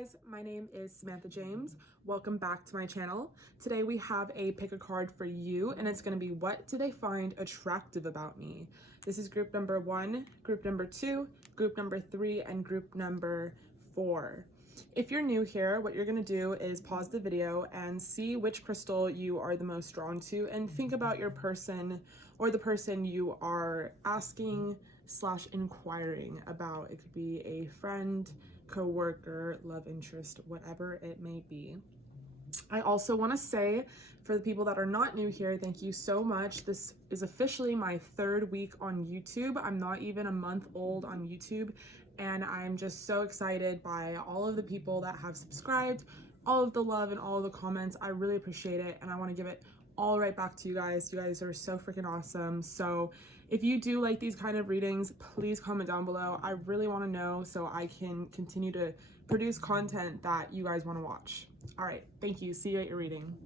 guys, my name is Samantha James. Welcome back to my channel. Today we have a pick a card for you, and it's going to be what do they find attractive about me? This is group number 1, group number 2, group number 3, and group number 4. If you're new here, what you're going to do is pause the video and see which crystal you are the most drawn to and think about your person or the person you are asking / inquiring about. It could be a friend, co-worker, love interest, whatever it may be. I also want to say, for the people that are not new here, thank you so much. This is officially my 3rd week on YouTube. I'm not even a month old on YouTube, and I'm just so excited by all of the people that have subscribed, all of the love and all of the comments. I really appreciate it, and I want to give it all right back to you guys. You guys are so freaking awesome. So if you do like these kind of readings, please comment down below. I really want to know so I can continue to produce content that you guys want to watch. All right, thank you. See you at your reading.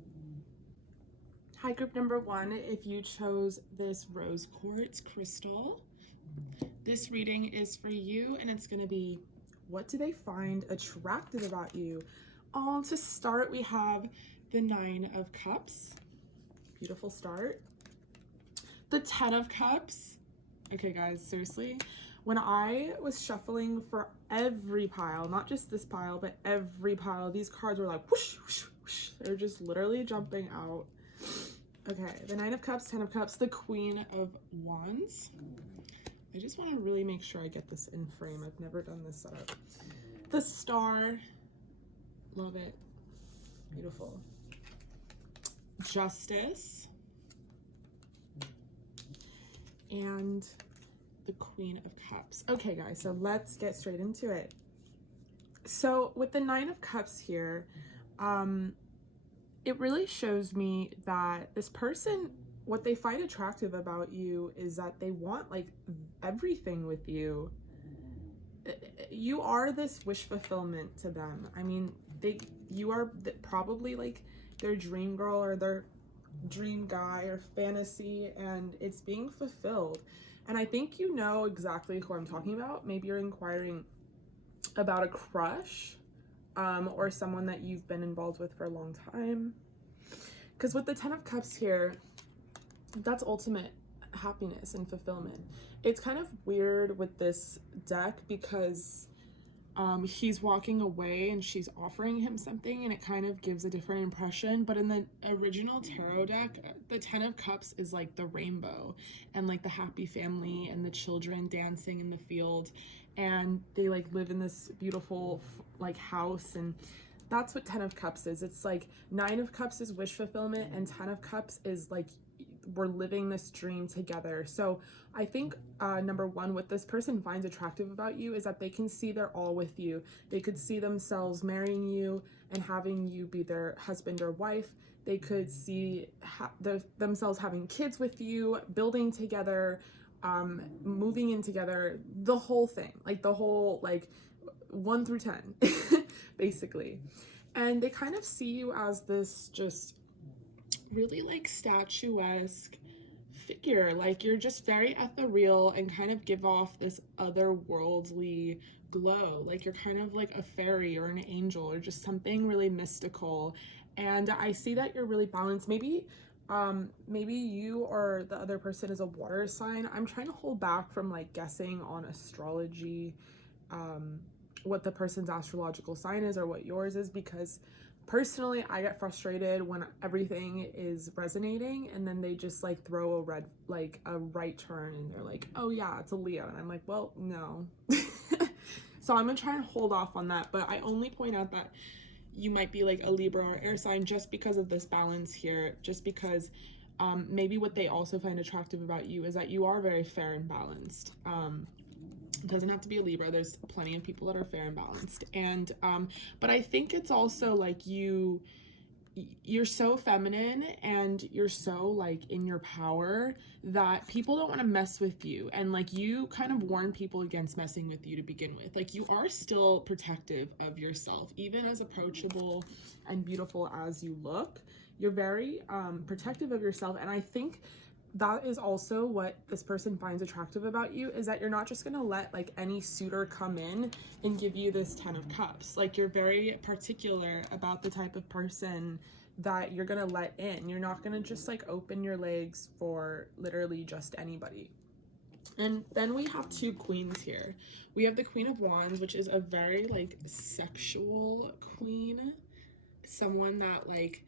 Hi, group number 1. If you chose this rose quartz crystal, this reading is for you, and it's going to be what do they find attractive about you? To start, we have the 9 of Cups. Beautiful start. The 10 of Cups. Okay guys, seriously, when I was shuffling for every pile, not just this pile, but every pile, these cards were like whoosh, whoosh, whoosh. They're just literally jumping out. Okay, the 9 of Cups, 10 of Cups, the Queen of Wands. I just want to really make sure I get this in frame. I've never done this setup. The Star. Love it. Beautiful. Justice. And the Queen of Cups. Okay guys, so let's get straight into it. So with the 9 of Cups here, it really shows me that this person, what they find attractive about you is that they want like everything with you. You are this wish fulfillment to them. I mean, you are probably like their dream girl or their dream guy or fantasy, and it's being fulfilled. And I think you know exactly who I'm talking about. Maybe you're inquiring about a crush or someone that you've been involved with for a long time, because with the 10 of Cups here, that's ultimate happiness and fulfillment. It's kind of weird with this deck because he's walking away and she's offering him something, and it kind of gives a different impression. But in the original tarot deck, the 10 of Cups is like the rainbow and like the happy family and the children dancing in the field, and they like live in this beautiful like house, and that's what 10 of Cups is. It's like 9 of Cups is wish fulfillment, and 10 of Cups is like we're living this dream together. So I think number 1, what this person finds attractive about you is that they can see they're all with you. They could see themselves marrying you and having you be their husband or wife. They could see themselves having kids with you, building together, moving in together, the whole thing, like the whole like 1 through 10 basically. And they kind of see you as this just really like statuesque figure. Like you're just very ethereal and kind of give off this otherworldly glow. Like you're kind of like a fairy or an angel or just something really mystical. And I see that you're really balanced. Maybe you or the other person is a water sign. I'm trying to hold back from like guessing on astrology, what the person's astrological sign is or what yours is, because personally, I get frustrated when everything is resonating and then they just like throw a right turn and they're like, oh yeah, it's a Leo. And I'm like, well, no. So I'm gonna try and hold off on that. But I only point out that you might be like a Libra or air sign just because of this balance here, just because maybe what they also find attractive about you is that you are very fair and balanced. It doesn't have to be a Libra. There's plenty of people that are fair and balanced. And but I think it's also like you're so feminine and you're so like in your power that people don't want to mess with you, and like you kind of warn people against messing with you to begin with. Like you are still protective of yourself, even as approachable and beautiful as you look. You're very protective of yourself, and I think that is also what this person finds attractive about you, is that you're not just gonna let like any suitor come in and give you this 10 of cups. Like, you're very particular about the type of person that you're gonna let in. You're not gonna just like open your legs for literally just anybody. And then we have two queens here. We have the Queen of Wands, which is a very like sexual queen, someone that like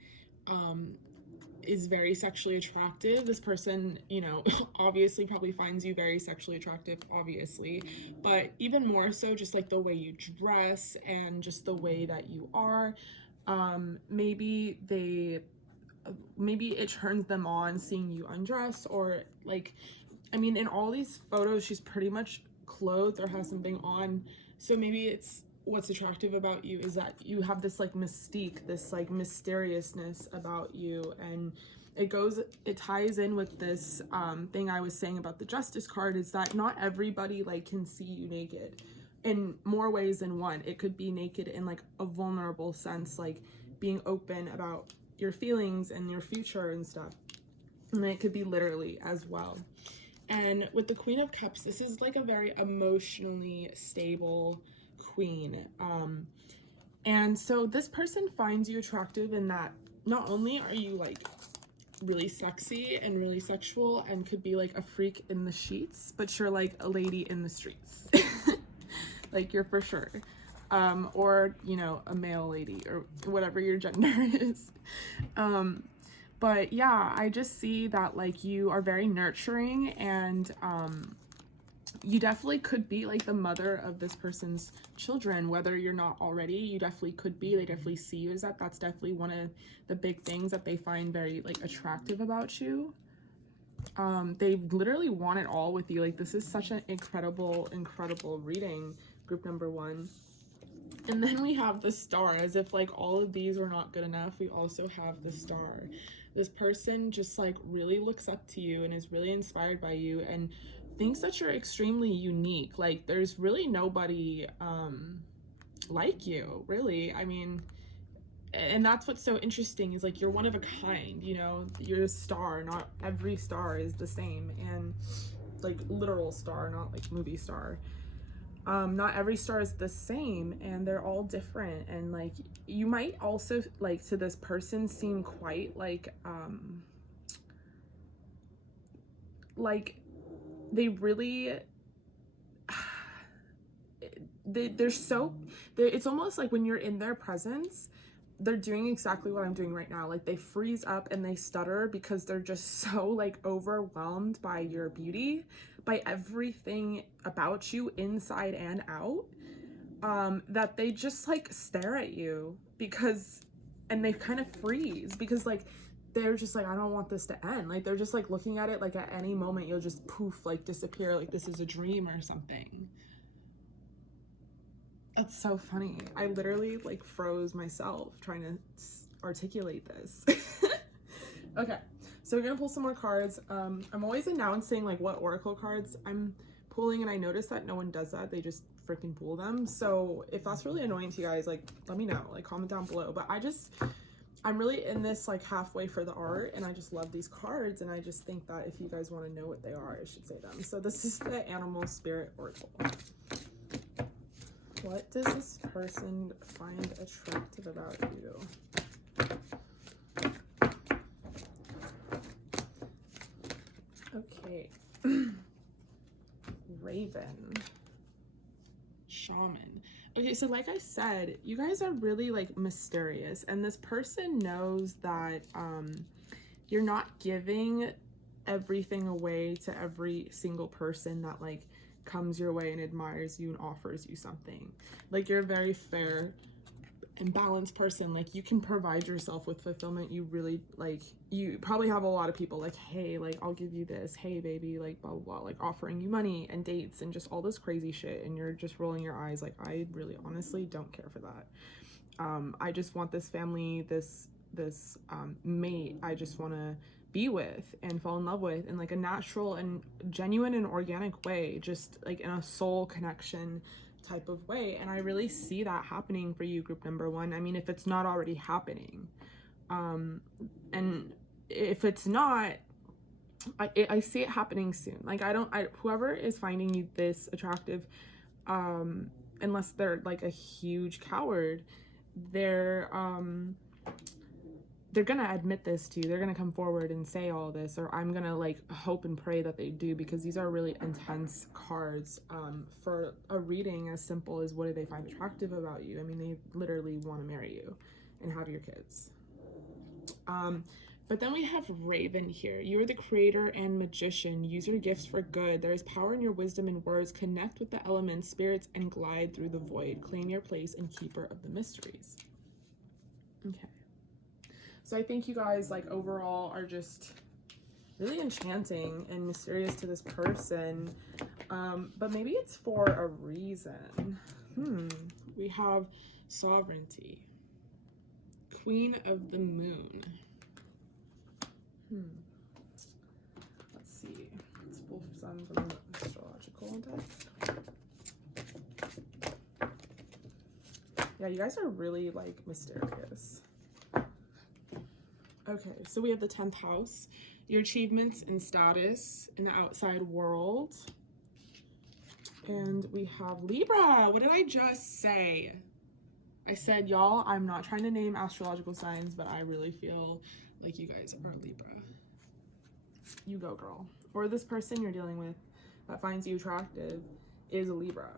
is very sexually attractive. This person, you know, obviously probably finds you very sexually attractive, obviously, but even more so just like the way you dress and just the way that you are. Maybe it turns them on seeing you undress, or like, I mean, in all these photos she's pretty much clothed or has something on, so maybe it's what's attractive about you is that you have this like mystique, this like mysteriousness about you, and it ties in with this thing I was saying about the Justice card, is that not everybody like can see you naked in more ways than one. It could be naked in like a vulnerable sense, like being open about your feelings and your future and stuff, and it could be literally as well. And with the Queen of Cups, this is like a very emotionally stable queen, and so this person finds you attractive in that not only are you like really sexy and really sexual and could be like a freak in the sheets, but you're like a lady in the streets. Like, you're for sure, or you know, a male lady or whatever your gender is. But yeah, I just see that like you are very nurturing, and you definitely could be like the mother of this person's children, whether you're not already. You definitely could be. They definitely see you as that. That's definitely one of the big things that they find very like attractive about you. They literally want it all with you. Like, this is such an incredible reading, group number one. And then we have the Star. As if like all of these were not good enough, we also have the Star. This person just like really looks up to you and is really inspired by you and thinks that you're extremely unique. Like, there's really nobody like you, really. I mean, and that's what's so interesting, is like you're one of a kind, you know. You're a star. Not every star is the same, and like literal star, not like movie star. Not every star is the same, and they're all different. And like, you might also like to this person seem quite like they really it's almost like when you're in their presence, they're doing exactly what I'm doing right now. Like, they freeze up and they stutter because they're just so like overwhelmed by your beauty, by everything about you inside and out, that they just like stare at you and they kind of freeze because like they're just like, I don't want this to end. Like, they're just like looking at it like at any moment you'll just poof, like disappear, like this is a dream or something. That's so funny. I literally like froze myself trying to articulate this. Okay, so we're gonna pull some more cards. I'm always announcing like what oracle cards I'm pulling, and I noticed that no one does that. They just freaking pull them. So if that's really annoying to you guys, like, let me know, like comment down below. But I'm really in this like halfway for the art, and I just love these cards, and I just think that if you guys want to know what they are, I should say them. So this is the Animal Spirit Oracle. What does this person find attractive about you? Okay. Raven. Shaman. Okay, so like I said, you guys are really like mysterious, and this person knows that you're not giving everything away to every single person that like comes your way and admires you and offers you something. Like, you're a very fair and balanced person. Like, you can provide yourself with fulfillment. You really like, you probably have a lot of people like, hey, like I'll give you this, hey baby, like blah blah blah, like offering you money and dates and just all this crazy shit, and you're just rolling your eyes like, I really honestly don't care for that. I just want this family, this mate I just want to be with and fall in love with in like a natural and genuine and organic way, just like in a soul connection type of way. And I really see that happening for you, group number one. I mean, if it's not already happening, and if it's not, I see it happening soon. Like, whoever is finding you this attractive, unless they're like a huge coward, they're gonna admit this to you. They're gonna come forward and say all this, or I'm gonna like hope and pray that they do, because these are really intense cards for a reading as simple as what do they find attractive about you. I mean, they literally want to marry you and have your kids. But then we have Raven here. You are the creator and magician. Use your gifts for good. There is power in your wisdom and words. Connect with the elements, spirits, and glide through the void. Claim your place and keeper of the mysteries. Okay. So I think you guys, like, overall are just really enchanting and mysterious to this person. But maybe it's for a reason. We have sovereignty. Queen of the Moon. Let's see. Let's pull some from the astrological deck. Yeah, you guys are really, like, mysterious. Okay, so we have the 10th house. Your achievements and status in the outside world. And we have Libra. What did I just say? I said, y'all, I'm not trying to name astrological signs, but I really feel like you guys are Libra. You go, girl. Or this person you're dealing with that finds you attractive is a Libra.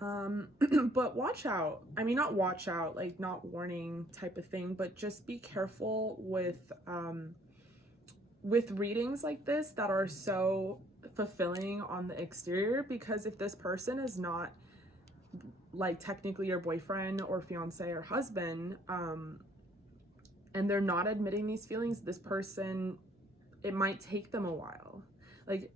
But watch out. I mean, not watch out, like not warning type of thing, but just be careful with readings like this that are so fulfilling on the exterior, because if this person is not like technically your boyfriend or fiance or husband, and they're not admitting these feelings, this person, it might take them a while. Like,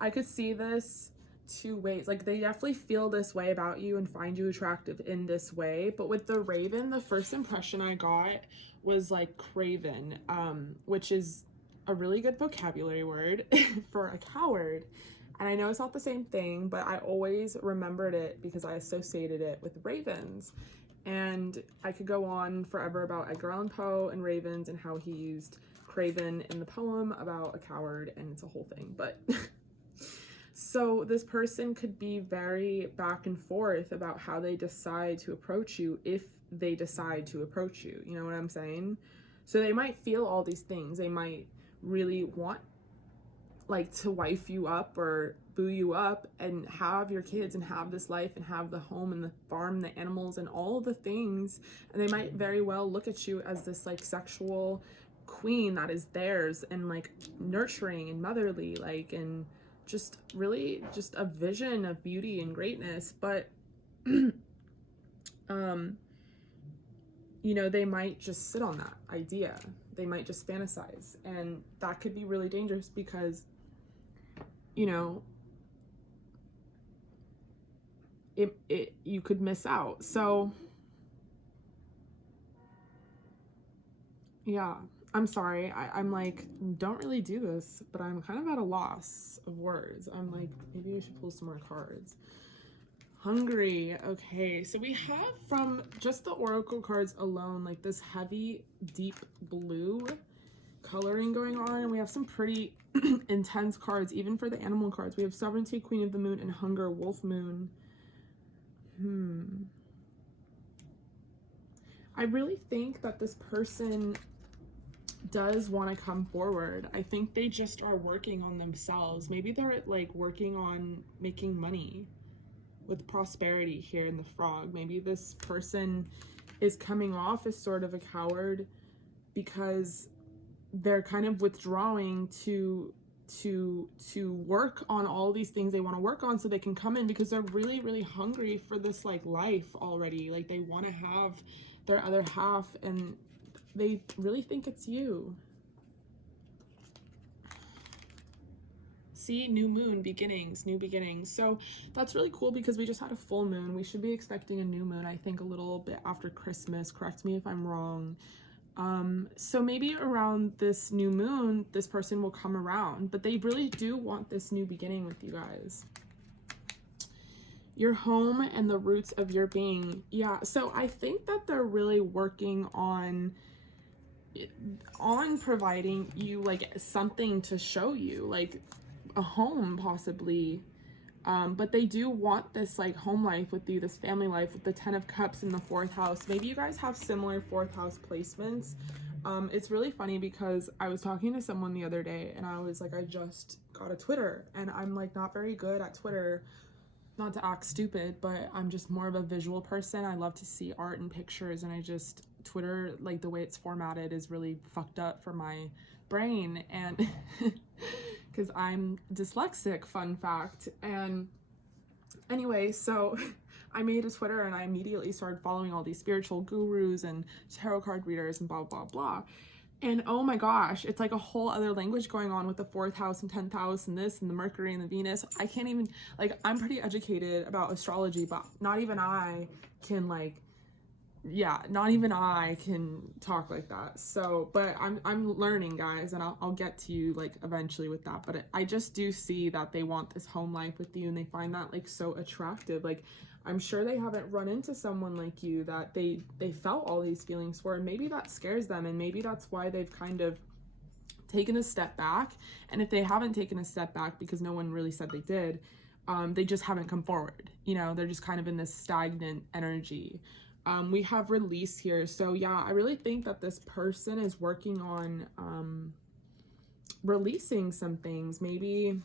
I could see this two ways. Like, they definitely feel this way about you and find you attractive in this way. But with the Raven, the first impression I got was like craven, which is a really good vocabulary word for a coward. And I know it's not the same thing, but I always remembered it because I associated it with ravens. And I could go on forever about Edgar Allan Poe and ravens and how he used craven in the poem about a coward, and it's a whole thing. But so this person could be very back and forth about how they decide to approach you, if they decide to approach you. You know what I'm saying? So they might feel all these things. They might really want like to wife you up or boo you up and have your kids and have this life and have the home and the farm, the animals and all the things. And they might very well look at you as this like sexual queen that is theirs and like nurturing and motherly, like, and just really just a vision of beauty and greatness. But you know, they might just sit on that idea. They might just fantasize, and that could be really dangerous because, you know, you could miss out. So yeah, I'm sorry. I'm like, don't really do this, but I'm kind of at a loss of words. I'm like, maybe we should pull some more cards. Hungry. Okay, so we have from just the oracle cards alone, like this heavy, deep blue coloring going on, and we have some pretty intense cards, even for the animal cards. We have Sovereignty, Queen of the Moon, and Hunger, Wolf Moon. I really think that this person does want to come forward. I think they just are working on themselves. Maybe they're like working on making money with prosperity here in the frog. Maybe this person is coming off as sort of a coward because they're kind of withdrawing to work on all these things they want to work on so they can come in, because they're really, really hungry for this like life already. Like, they want to have their other half and they really think it's you. See, new moon, beginnings, new beginnings. So that's really cool because we just had a full moon. We should be expecting a new moon, I think, a little bit after Christmas. Correct me if I'm wrong. So maybe around this new moon, this person will come around, but they really do want this new beginning with you guys. Your home and the roots of your being. Yeah, so I think that they're really working on on providing you like something to show you, like a home possibly. But they do want this like home life with you, this family life with the 10 of Cups in the 4th house. Maybe you guys have similar 4th house placements. It's really funny because I was talking to someone the other day and I was like, I just got a Twitter and I'm like not very good at Twitter. Not to act stupid, but I'm just more of a visual person. I love to see art and pictures, and Twitter, like the way it's formatted is really fucked up for my brain, and because I'm dyslexic, fun fact. And anyway, so I made a Twitter and I immediately started following all these spiritual gurus and tarot card readers and blah, blah, blah. And oh my gosh, it's like a whole other language going on with the 4th house and 10th house and this and the Mercury and the Venus. I can't even, like, I'm pretty educated about astrology, but not even I can not even I can talk like that. So, but I'm learning, guys, and I'll get to you like eventually with that. But I just do see that they want this home life with you and they find that like so attractive. Like, I'm sure they haven't run into someone like you that they felt all these feelings for, and maybe that scares them, and maybe that's why they've kind of taken a step back. And if they haven't taken a step back because no one really said they did, they just haven't come forward. You know, they're just kind of in this stagnant energy. We have release here. So yeah, I really think that this person is working on releasing some things. Maybe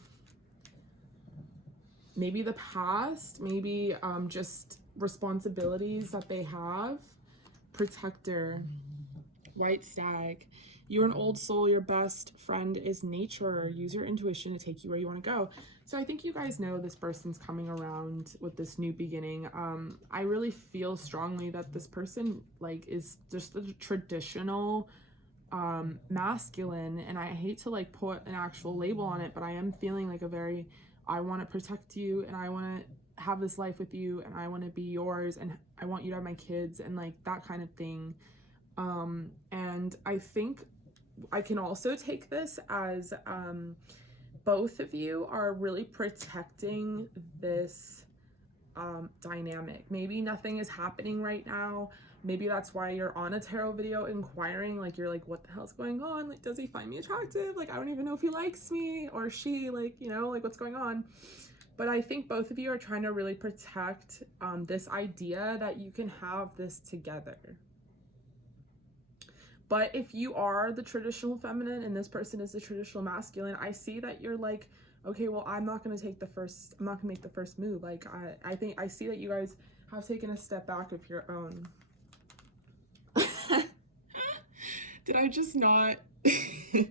the past, maybe just responsibilities that they have. Protector, White Stag. You're an old soul, your best friend is nature. Use your intuition to take you where you want to go. So I think you guys know this person's coming around with this new beginning. I really feel strongly that this person like is just the traditional masculine, and I hate to like put an actual label on it, but I am feeling like I want to protect you and I want to have this life with you and I want to be yours and I want you to have my kids and like that kind of thing. And I think I can also take this as both of you are really protecting this dynamic. Maybe nothing is happening right now. Maybe that's why you're on a tarot video inquiring, like you're like, what the hell's going on? Like, does he find me attractive? Like, I don't even know if he likes me or she, like, you know, like what's going on? But I think both of you are trying to really protect this idea that you can have this together. But if you are the traditional feminine and this person is the traditional masculine, I see that you're like, okay, well, I'm not going to make the first move. Like, I think I see that you guys have taken a step back of your own. Did I just not, did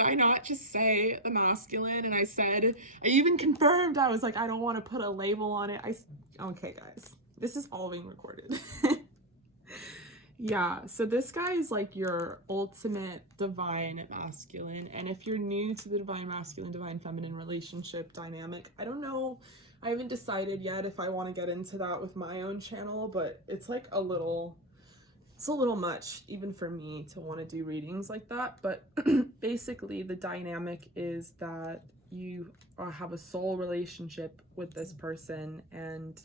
I not just say the masculine? And I even confirmed, I was like, I don't want to put a label on it. Okay, guys, this is all being recorded. Yeah, so this guy is like your ultimate divine masculine. And if you're new to the divine masculine, divine feminine relationship dynamic, I don't know, I haven't decided yet if I want to get into that with my own channel, but it's like a little much even for me to want to do readings like that. But basically the dynamic is that you have a soul relationship with this person, and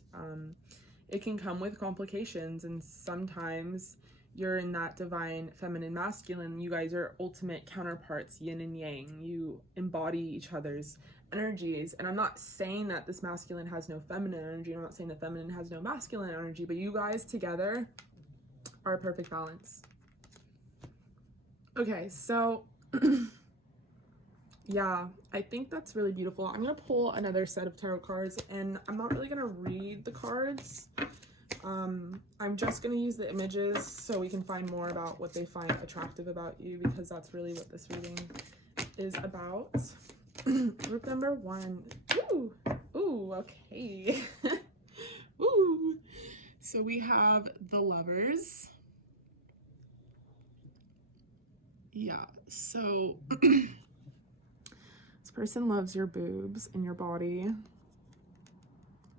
it can come with complications, and sometimes you're in that divine feminine masculine. You guys are ultimate counterparts, yin and yang. You embody each other's energies. And I'm not saying that this masculine has no feminine energy. I'm not saying the feminine has no masculine energy, but you guys together are a perfect balance. Okay, so yeah, I think that's really beautiful. I'm gonna pull another set of tarot cards, and I'm not really gonna read the cards. I'm just gonna use the images so we can find more about what they find attractive about you, because that's really what this reading is about. Group number 1. Ooh, okay. Ooh. So we have the Lovers. Yeah, so this person loves your boobs and your body.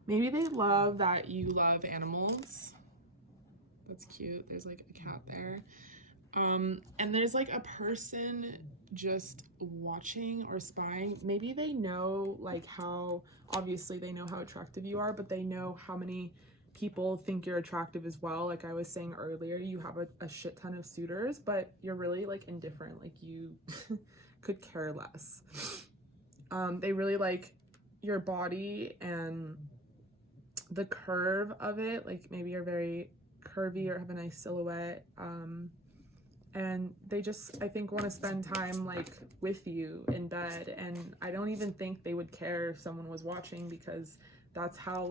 Maybe they love that you love animals. That's cute. There's like a cat there. And there's like a person just watching or spying. Maybe they know like how, obviously they know how attractive you are, but they know how many people think you're attractive as well. Like I was saying earlier, you have a shit ton of suitors, but you're really like indifferent. Like you could care less. They really like your body and the curve of it. Like maybe you're very curvy or have a nice silhouette. And they just, I think, want to spend time like with you in bed. And I don't even think they would care if someone was watching, because that's how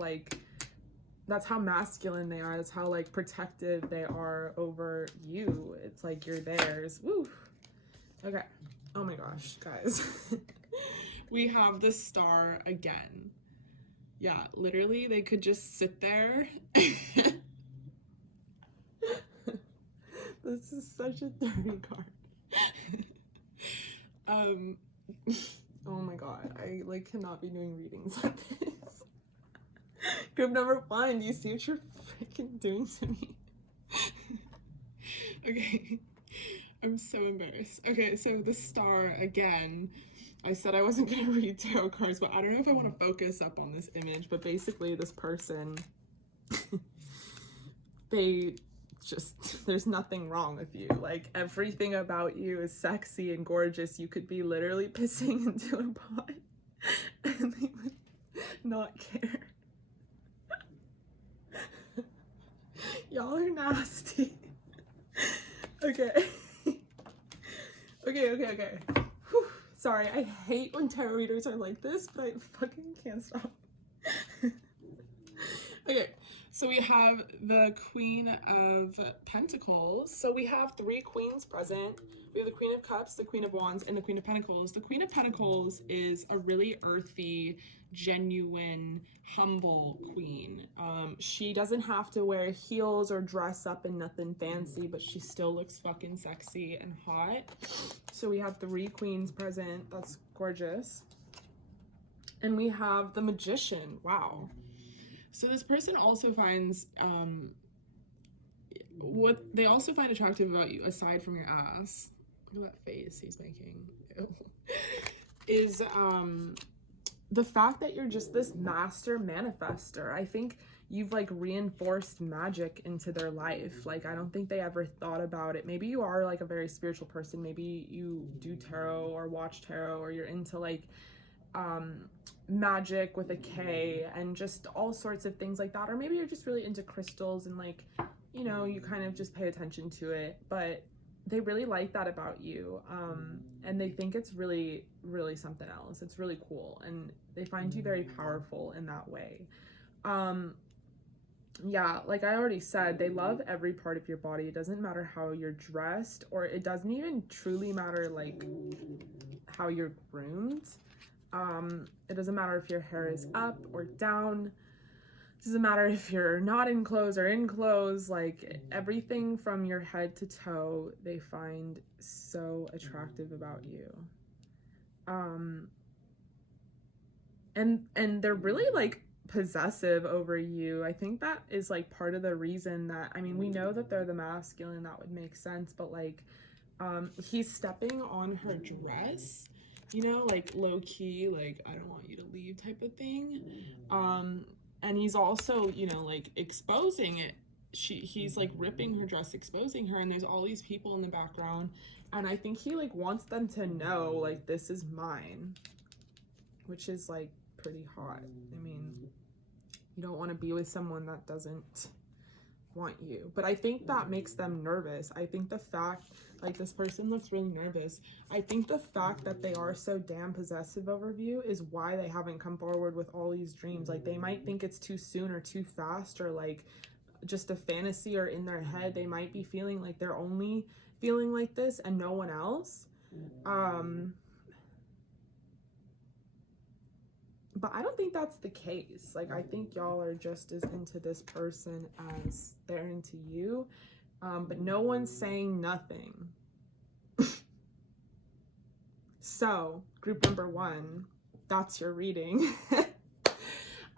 masculine they are. That's how like protective they are over you. It's like you're theirs. Woo. Okay. Oh my gosh, guys. We have the Star again. Yeah, literally they could just sit there. This is such a dirty card. Oh my god, I like cannot be doing readings like this. Group number 1, do you see what you're freaking doing to me? Okay, I'm so embarrassed. Okay, so the Star again. I said I wasn't gonna read tarot cards, but I don't know if I want to focus up on this image. But basically, this person, there's nothing wrong with you. Like everything about you is sexy and gorgeous. You could be literally pissing into a pot and they would not care. Y'all are nasty. Okay. Okay. Whew. Sorry, I hate when tarot readers are like this, but I fucking can't stop. Okay, so we have the Queen of Pentacles. So we have 3 queens present. We have the Queen of Cups, the Queen of Wands, and the Queen of Pentacles. The Queen of Pentacles is a really earthy, genuine, humble queen. She doesn't have to wear heels or dress up in nothing fancy, but she still looks fucking sexy and hot. So we have 3 queens present. That's gorgeous. And we have the Magician. Wow. So this person also finds, what they also find attractive about you, aside from your ass, look at that face he's making, is the fact that you're just this master manifester. I think you've like reinforced magic into their life. Like I don't think they ever thought about it. Maybe you are like a very spiritual person. Maybe you do tarot or watch tarot, or you're into like magic with a K and just all sorts of things like that. Or maybe you're just really into crystals and like, you know, you kind of just pay attention to it. But they really like that about you, and they think it's really, really something else. It's really cool, and they find you very powerful in that way. Yeah, like I already said, they love every part of your body. It doesn't matter how you're dressed, or it doesn't even truly matter like how you're groomed. It doesn't matter if your hair is up or down. It doesn't matter if you're not in clothes or in clothes. Like everything from your head to toe, they find so attractive about you. And they're really like possessive over you. I think that is like part of the reason that, I mean, we know that they're the masculine, that would make sense, but like he's stepping on her dress, you know, like low key, like I don't want you to leave type of thing. And he's also, you know, like exposing it. He's like ripping her dress, exposing her, and there's all these people in the background, and I think he like wants them to know like this is mine, which is like pretty hot. I mean, you don't want to be with someone that doesn't want you, but I think that makes them nervous. I think the fact, like this person looks really nervous. I think the fact that they are so damn possessive over you is why they haven't come forward with all these dreams. Like they might think it's too soon or too fast, or like just a fantasy, or in their head they might be feeling like they're only feeling like this and no one else. But I don't think that's the case. Like I think y'all are just as into this person as they're into you. But no one's saying nothing. So, group number 1, that's your reading.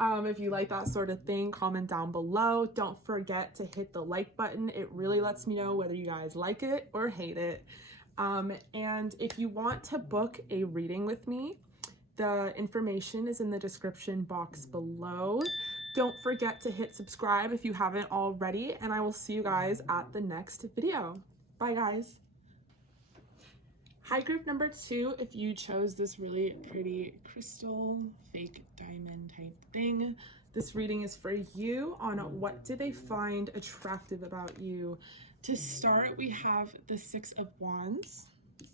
If you like that sort of thing, comment down below. Don't forget to hit the like button. It really lets me know whether you guys like it or hate it. And if you want to book a reading with me, the information is in the description box below. Don't forget to hit subscribe if you haven't already, and I will see you guys at the next video. Bye, guys. Hi, group number 2. If you chose this really pretty crystal, fake diamond type thing, this reading is for you on what do they find attractive about you. To start, we have the 6 of Wands. I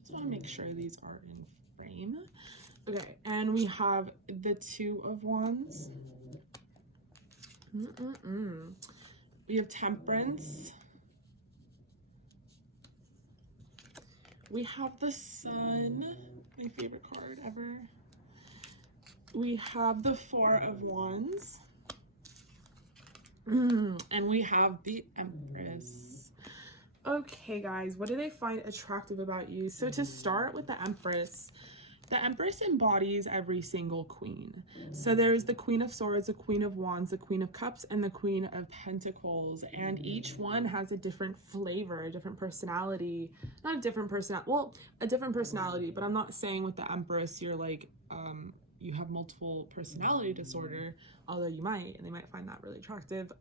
just want to make sure these are in frame. Okay, and we have the 2 of Wands. We have Temperance. We have the Sun, my favorite card ever. We have the 4 of Wands. And we have the Empress. Okay, guys, what do they find attractive about you? So to start with the Empress embodies every single queen. So there's the Queen of Swords, the Queen of Wands, the Queen of Cups, and the Queen of Pentacles. And each one has a different flavor, a different personality. Not a different personality, well, a different personality, but I'm not saying with the Empress you're like, you have multiple personality disorder, although you might, and they might find that really attractive.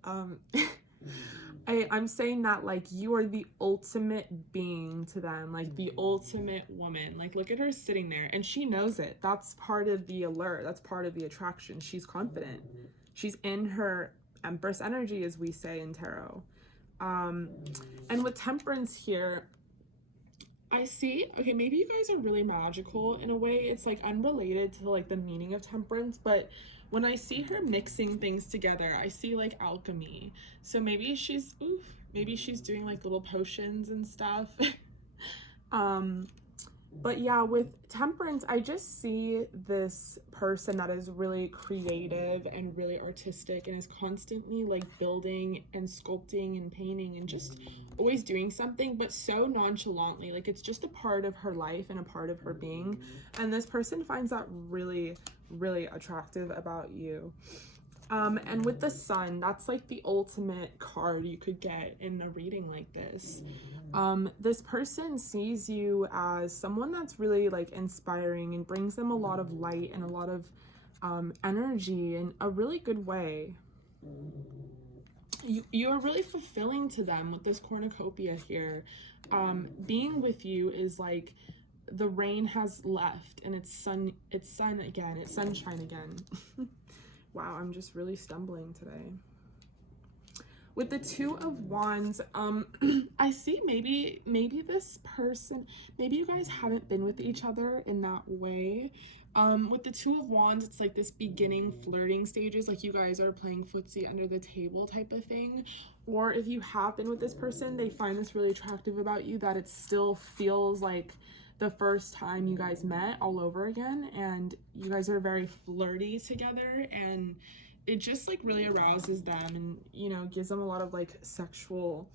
I'm saying that like you are the ultimate being to them, like the ultimate woman. Like look at her sitting there and she knows it. That's part of the allure. That's part of the attraction. She's confident. She's in her Empress energy, as we say in tarot. And with Temperance here, I see, okay, maybe you guys are really magical in a way. It's like unrelated to like the meaning of temperance, but when I see her mixing things together, I see like alchemy. So maybe she's doing like little potions and stuff. But yeah, with Temperance, I just see this person that is really creative and really artistic and is constantly like building and sculpting and painting and just always doing something, but so nonchalantly, like it's just a part of her life and a part of her being. And this person finds that really, really attractive about you. And with the Sun, that's like the ultimate card you could get in a reading like this. This person sees you as someone that's really like inspiring and brings them a lot of light and a lot of energy in a really good way. You are really fulfilling to them with this cornucopia here. Being with you is like the rain has left and it's sunshine again. Wow, I'm just really stumbling today. With the 2 of Wands, I see maybe this person, maybe you guys haven't been with each other in that way. With the 2 of Wands, it's like this beginning flirting stages, like you guys are playing footsie under the table type of thing. Or if you have been with this person, they find this really attractive about you, that it still feels like the first time you guys met all over again, and you guys are very flirty together, and it just like really arouses them and, you know, gives them a lot of like sexual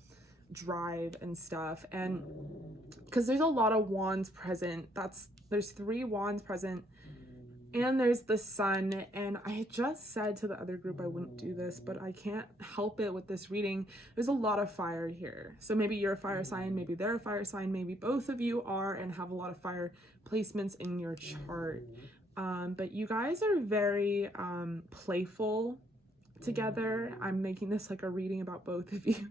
drive and stuff. And because there's a lot of wands present, there's 3 wands present, and there's the Sun. And I just said to the other group I wouldn't do this, but I can't help it with this reading. There's a lot of fire here. So maybe you're a fire sign, maybe they're a fire sign, maybe both of you are and have a lot of fire placements in your chart. But you guys are very playful together. I'm making this like a reading about both of you.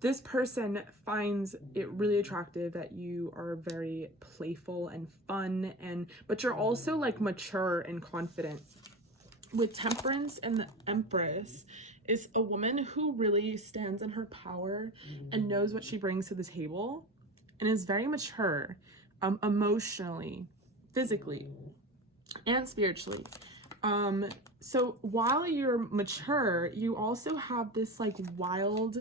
This person finds it really attractive that you are very playful and fun, but you're also like mature and confident. With Temperance and the Empress is a woman who really stands in her power and knows what she brings to the table and is very mature, emotionally, physically, and spiritually. So while you're mature, you also have this like wild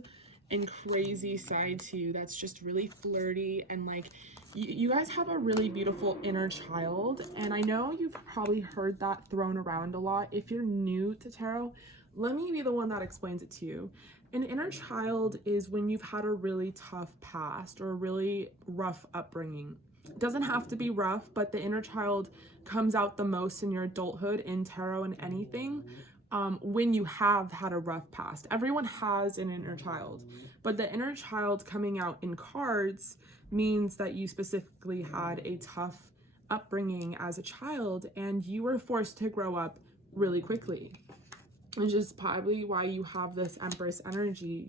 and crazy side to you that's just really flirty, and like you guys have a really beautiful inner child. And I know you've probably heard that thrown around a lot. If you're new to tarot, let me be the one that explains it to you. An inner child is when you've had a really tough past or a really rough upbringing. It doesn't have to be rough, but the inner child comes out the most in your adulthood in tarot and anything. When you have had a rough past. Everyone has an inner child, but the inner child coming out in cards means that you specifically had a tough upbringing as a child and you were forced to grow up really quickly, which is probably why you have this Empress energy.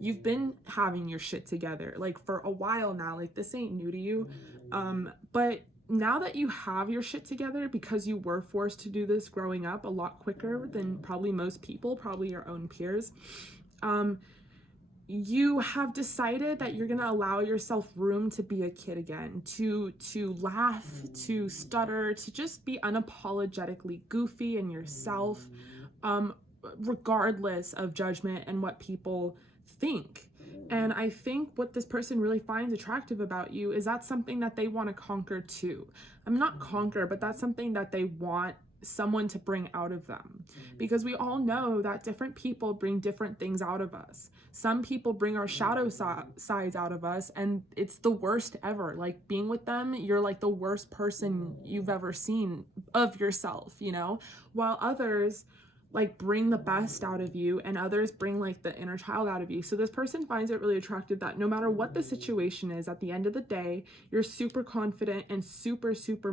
You've been having your shit together like for a while now. Like, this ain't new to you, but now that you have your shit together, because you were forced to do this growing up a lot quicker than probably most people, probably your own peers, you have decided that you're gonna allow yourself room to be a kid again, to laugh, to stutter, to just be unapologetically goofy in yourself, regardless of judgment and what people think. And I think what this person really finds attractive about you is that's something that they want to conquer too. I'm not conquer, but that's something that they want someone to bring out of them, because we all know that different people bring different things out of us. Some people bring our shadow sides out of us, and it's the worst ever. Like, being with them, you're like the worst person you've ever seen of yourself, you know, while others like bring the best out of you, and others bring like the inner child out of you. So this person finds it really attractive that no matter what the situation is, at the end of the day, you're super confident and super super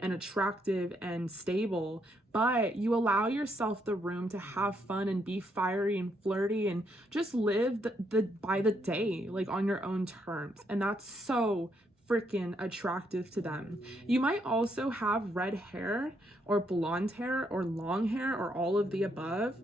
and attractive and stable, but you allow yourself the room to have fun and be fiery and flirty and just live the by the day, like on your own terms. And that's so freaking attractive to them. You might also have red hair or blonde hair or long hair or all of the above,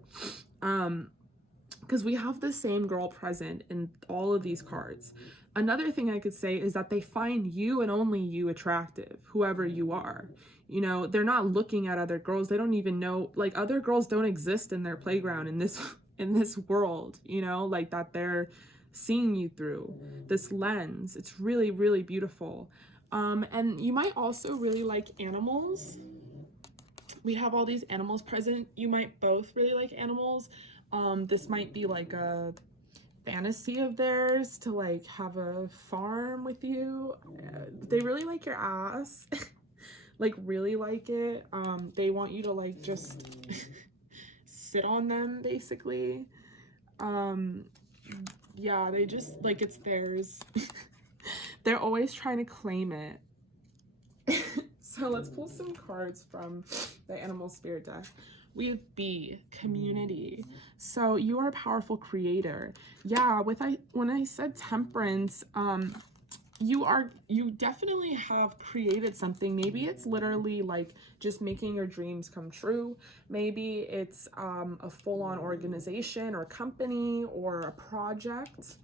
because we have the same girl present in all of these cards. Another thing I could say is that they find you and only you attractive, whoever you are. You know, they're not looking at other girls. They don't even know, like, other girls don't exist in their playground in this world, you know, like that they're seeing you through this lens. It's really, really beautiful. And you might also really like animals. We have all these animals present. You might both really like animals. This might be like a fantasy of theirs to like have a farm with you. They really like your ass. Like, really like it. They want you to like just sit on them, basically. Yeah, they just, like, it's theirs. They're always trying to claim it. So let's pull some cards from the Animal Spirit deck. We have B, community. So you are a powerful creator. Yeah, when I said temperance, you definitely have created something. Maybe it's literally like just making your dreams come true. Maybe it's a full-on organization or company or a project,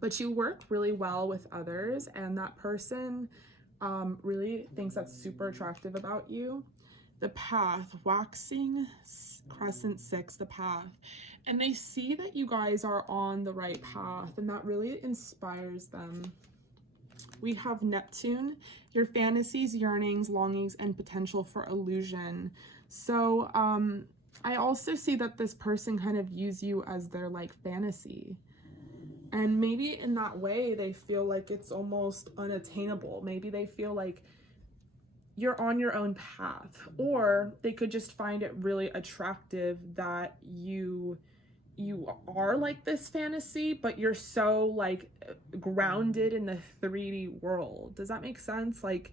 but you work really well with others, and that person really thinks that's super attractive about you. The path, waxing crescent 6, the path, and they see that you guys are on the right path, and that really inspires them. We have Neptune, your fantasies, yearnings, longings, and potential for illusion. So I also see that this person kind of views you as their like fantasy. And maybe in that way, they feel like it's almost unattainable. Maybe they feel like you're on your own path, or they could just find it really attractive that you are like this fantasy, but you're so like grounded in the 3D world. Does that make sense? Like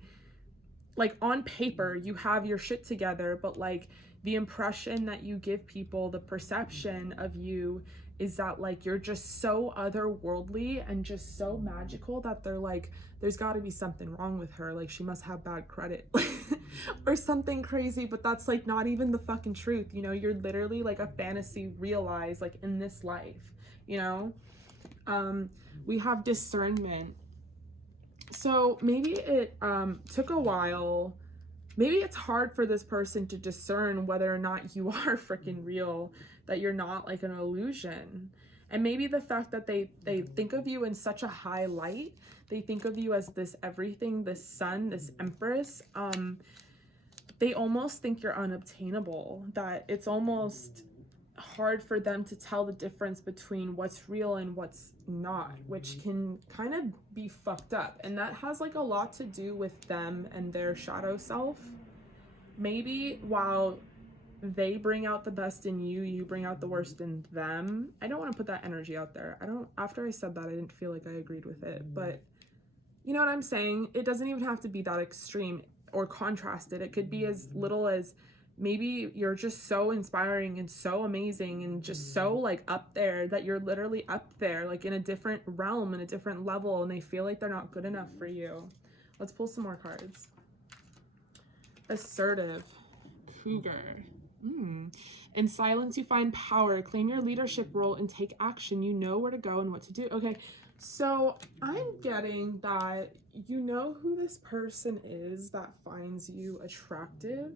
on paper you have your shit together, but like the impression that you give people, the perception of you is that like you're just so otherworldly and just so magical that they're like, there's got to be something wrong with her, like she must have bad credit or something crazy. But that's like not even the fucking truth, you know. You're literally like a fantasy realized like in this life, you know. We have discernment. So maybe it took a while. Maybe it's hard for this person to discern whether or not you are freaking real, that you're not like an illusion. And maybe the fact that they think of you in such a high light, they think of you as this everything, this sun, this empress, they almost think you're unobtainable, that it's almost hard for them to tell the difference between what's real and what's not, which can kind of be fucked up. And that has like a lot to do with them and their shadow self. Maybe while they bring out the best in you, you bring out the worst in them. I don't want to put that energy out there. After I said that, I didn't feel like I agreed with it, but you know what I'm saying? It doesn't even have to be that extreme or contrasted. It could be as little as Maybe you're just so inspiring and so amazing and just so like up there that you're literally up there, like in a different realm, in a different level, and they feel like they're not good enough for you. Let's pull some more cards. Assertive. Cougar. In silence, you find power. Claim your leadership role and take action. You know where to go and what to do. Okay, so I'm getting that you know who this person is that finds you attractive.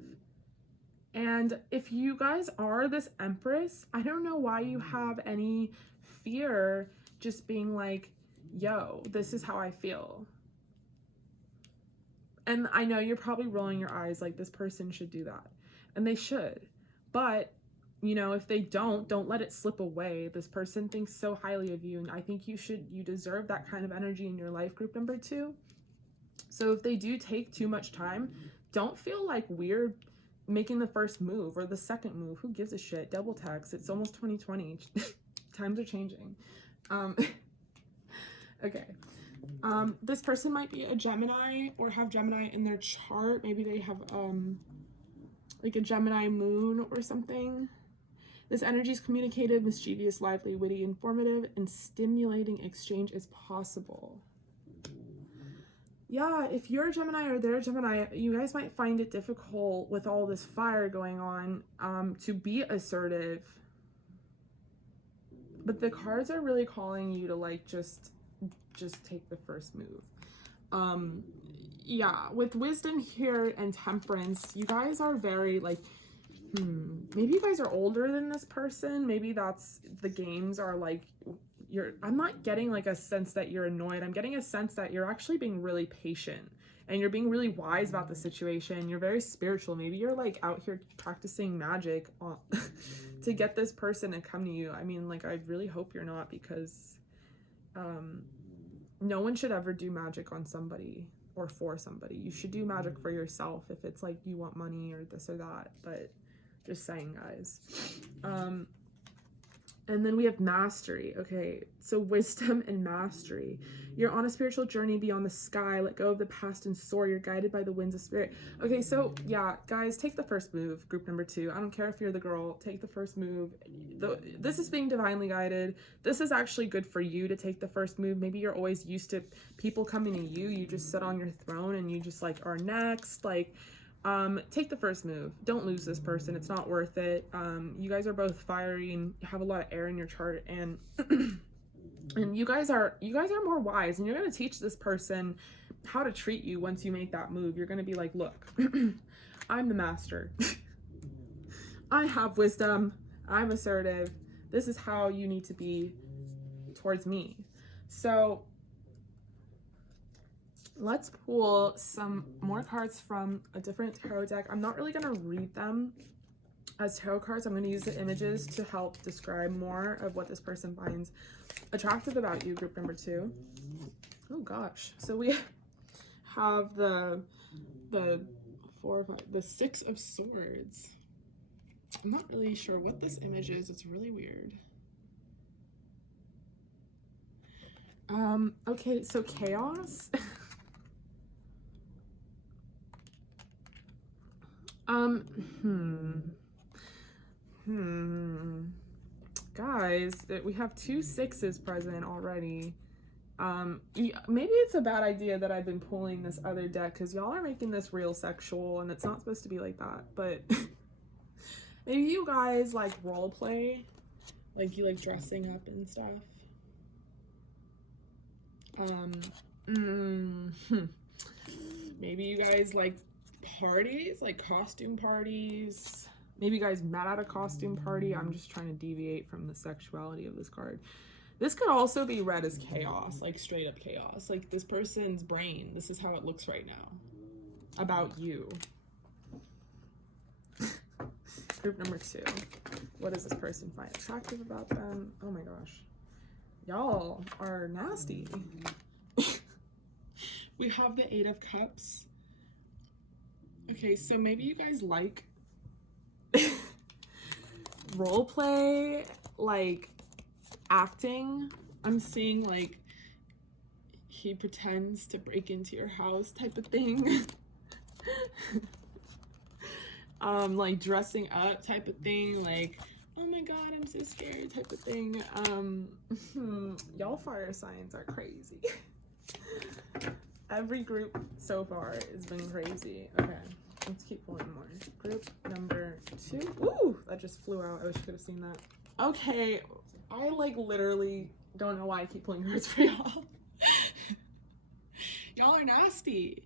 And if you guys are this Empress, I don't know why you have any fear just being like, yo, this is how I feel. And I know you're probably rolling your eyes like this person should do that. And they should. But, you know, if they don't let it slip away. This person thinks so highly of you. And I think you deserve that kind of energy in your life, group number 2. So if they do take too much time, don't feel like weird making the first move or the second move. Who gives a shit? Double text. It's almost 2020. Times are changing. Okay. This person might be a Gemini or have Gemini in their chart. Maybe they have like a Gemini moon or something. This energy is communicative, mischievous, lively, witty, informative, and stimulating exchange is possible. Yeah, if you're a Gemini or they're a Gemini, you guys might find it difficult with all this fire going on to be assertive. But the cards are really calling you to like just take the first move. Yeah, with wisdom here and temperance, you guys are very like, maybe you guys are older than this person. Maybe that's the games are like, I'm not getting like a sense that you're annoyed. I'm getting a sense that you're actually being really patient and you're being really wise about the situation. You're very spiritual. Maybe you're like out here practicing magic to get this person to come to you. I mean, like, I really hope you're not, because no one should ever do magic on somebody or for somebody. You should do magic for yourself if it's like you want money or this or that. But just saying, guys. And then we have mastery. Okay, so wisdom and mastery. You're on a spiritual journey beyond the sky. Let go of the past and soar. You're guided by the winds of spirit. Okay, so yeah, guys, take the first move, group number 2. I don't care if you're the girl. Take the first move. This is being divinely guided. This is actually good for you to take the first move. Maybe you're always used to people coming to you. You just sit on your throne and you just like are next. Like, take the first move. Don't lose this person. It's not worth it. You guys are both fiery and have a lot of air in your chart, and and you guys are more wise, and you're going to teach this person how to treat you once you make that move. You're going to be like, look, I'm the master. I have wisdom. I'm assertive. This is how you need to be towards me. So let's pull some more cards from a different tarot deck. I'm not really going to read them as tarot cards. I'm going to use the images to help describe more of what this person finds attractive about you, group number 2. Oh gosh. So we have the 6 of Swords. I'm not really sure what this image is. It's really weird. Okay, so chaos. Guys, we have 2 6s present already. Maybe it's a bad idea that I've been pulling this other deck, because y'all are making this real sexual and it's not supposed to be like that. But maybe you guys like role play, like you like dressing up and stuff. Maybe you guys like parties, like costume parties. Maybe you guys met at a costume party. I'm just trying to deviate from the sexuality of this card. This could also be read as chaos, like straight up chaos. Like this person's brain, this is how it looks right now about you. Group number 2. What does this person find attractive about them? Oh my gosh. Y'all are nasty. We have the 8 of Cups. Okay, so maybe you guys like role play, like acting. I'm seeing like he pretends to break into your house type of thing. like dressing up type of thing, like, oh my god, I'm so scared type of thing. Y'all fire signs are crazy. Every group so far has been crazy. Okay, let's keep pulling more. Group number 2. Ooh, that just flew out. I wish you could have seen that. Okay, I like literally don't know why I keep pulling cards for y'all. Y'all are nasty.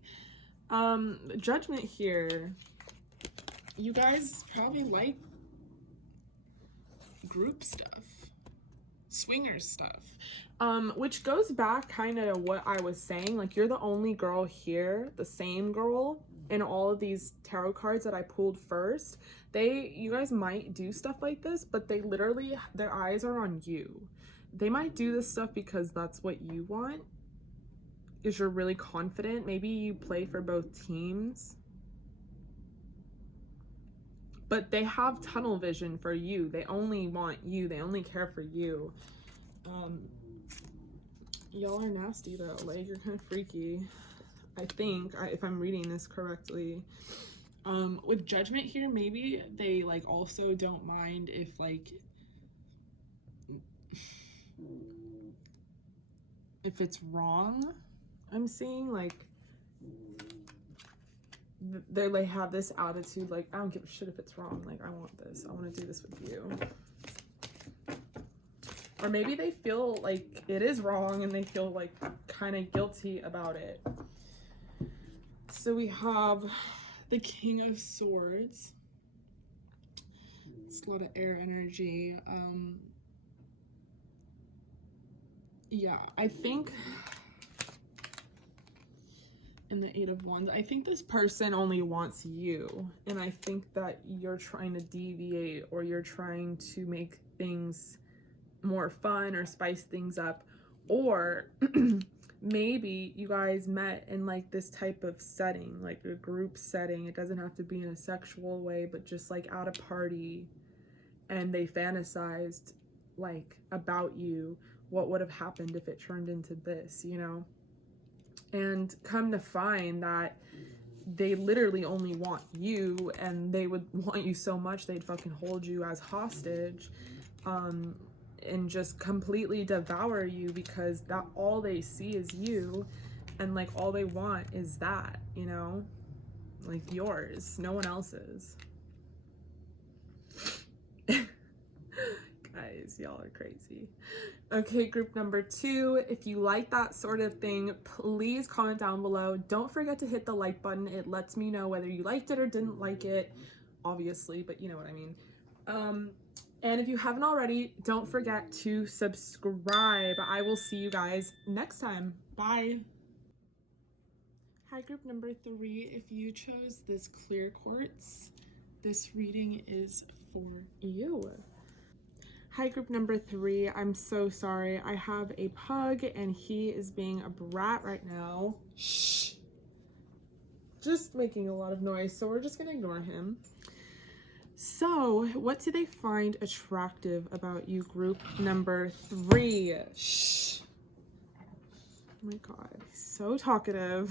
Judgment here. You guys probably like group stuff, swinger stuff, which goes back kind of to what I was saying. Like, you're the only girl here, the same girl in all of these tarot cards that I pulled first. You guys might do stuff like this, but they literally, their eyes are on you. They might do this stuff because that's what you want, is you're really confident. Maybe you play for both teams, but they have tunnel vision for you. They only want you. They only care for you. Y'all are nasty though. Like, you're kind of freaky, I think, if I'm reading this correctly. With judgment here, maybe they like also don't mind if like if it's wrong. I'm seeing like they have this attitude like, I don't give a shit if it's wrong, like I want this, I want to do this with you. Or maybe they feel like it is wrong and they feel like kind of guilty about it. So we have the King of Swords. It's a lot of air energy. Yeah, I think, and the Eight of Wands, I think this person only wants you, and I think that you're trying to deviate, or you're trying to make things more fun or spice things up, or maybe you guys met in like this type of setting, like a group setting. It doesn't have to be in a sexual way, but just like at a party, and they fantasized like about you, what would have happened if it turned into this, you know? And come to find that they literally only want you, and they would want you so much they'd fucking hold you as hostage, and just completely devour you, because that all they see is you, and like all they want is that, you know, like yours, no one else's. Guys, y'all are crazy. Okay, group number 2, if you like that sort of thing, please comment down below. Don't forget to hit the like button. It lets me know whether you liked it or didn't like it, obviously, but you know what I mean. And if you haven't already, don't forget to subscribe. I will see you guys next time. Bye. Hi, group number 3. If you chose this clear quartz, this reading is for you. Hi, group number 3. I'm so sorry. I have a pug and he is being a brat right now. Shh. Just making a lot of noise, so we're just gonna ignore him. So, what do they find attractive about you, group number 3? Shh. Oh my god, so talkative.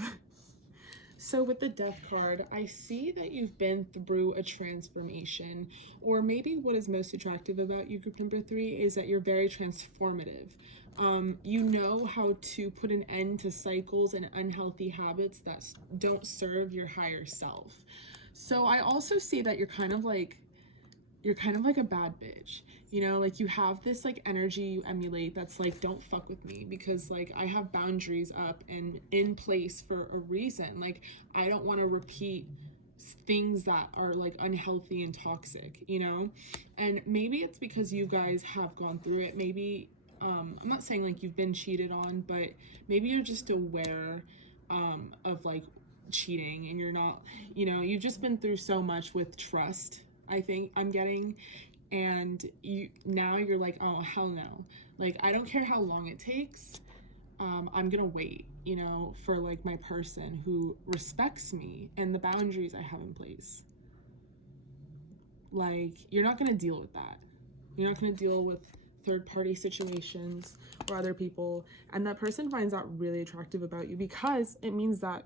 So with the Death card, I see that you've been through a transformation, or maybe what is most attractive about you, group number 3, is that you're very transformative. You know how to put an end to cycles and unhealthy habits that don't serve your higher self. So I also see that you're kind of like a bad bitch, you know, like you have this like energy you emulate that's like, don't fuck with me, because like I have boundaries up and in place for a reason. Like, I don't want to repeat things that are like unhealthy and toxic, you know? And maybe it's because you guys have gone through it. Maybe I'm not saying like you've been cheated on, but maybe you're just aware of like cheating, and you're not, you know, you've just been through so much with trust, I think I'm getting, and now you're like, oh hell no, like I don't care how long it takes, I'm gonna wait, you know, for like my person who respects me and the boundaries I have in place. Like, you're not gonna deal with that. You're not gonna deal with third-party situations or other people, and that person finds that really attractive about you, because it means that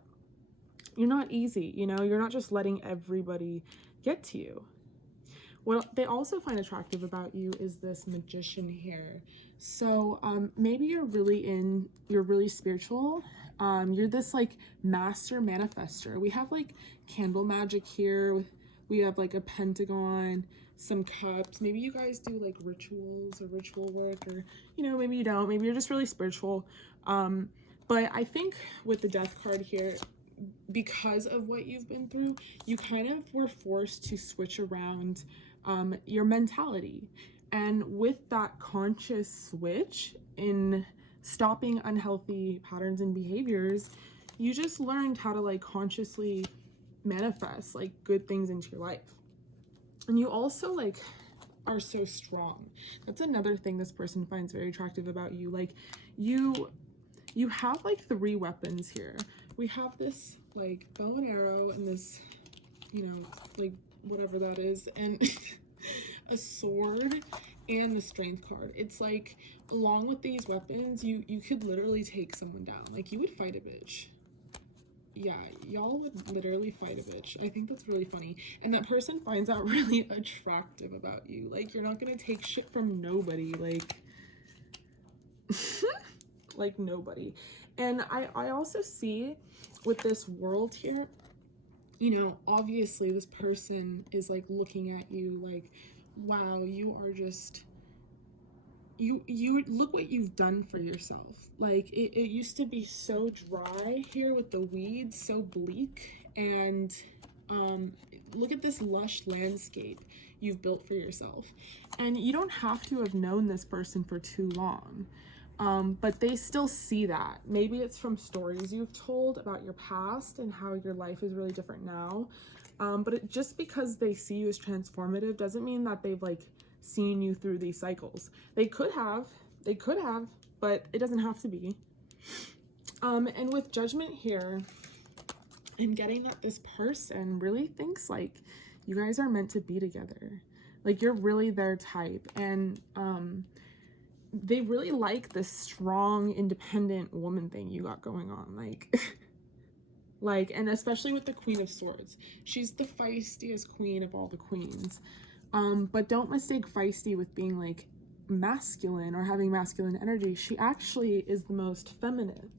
you're not easy, you know, you're not just letting everybody get to you. What they also find attractive about you is this Magician here. So maybe you're really spiritual. You're this like master manifester. We have like candle magic here. We have like a pentagon, some cups. Maybe you guys do like rituals or ritual work, or, you know, maybe you don't. Maybe you're just really spiritual. But I think with the Death card here, because of what you've been through, you kind of were forced to switch around your mentality. And with that conscious switch in stopping unhealthy patterns and behaviors, you just learned how to like consciously manifest like good things into your life. And you also like are so strong. That's another thing this person finds very attractive about you. Like you have like 3 weapons here. We have this like bow and arrow and this, you know, like whatever that is, and a sword and the strength card. It's like, along with these weapons, you could literally take someone down. Like, you would fight a bitch. Yeah, y'all would literally fight a bitch. I think that's really funny. And that person finds that really attractive about you. Like, you're not gonna take shit from nobody. Like, like nobody. And I also see with this world here, you know, obviously this person is like looking at you like, wow, you are just, you look what you've done for yourself. Like it used to be so dry here with the weeds, so bleak, and look at this lush landscape you've built for yourself. And you don't have to have known this person for too long. But they still see that. Maybe it's from stories you've told about your past and how your life is really different now. But just because they see you as transformative doesn't mean that they've like seen you through these cycles. They could have, but it doesn't have to be. And with Judgment here, and getting that this person really thinks like you guys are meant to be together. Like you're really their type. And, they really like this strong, independent woman thing you got going on. Like, and especially with the Queen of Swords. She's the feistiest queen of all the queens. But don't mistake feisty with being like masculine or having masculine energy. She actually is the most feminine.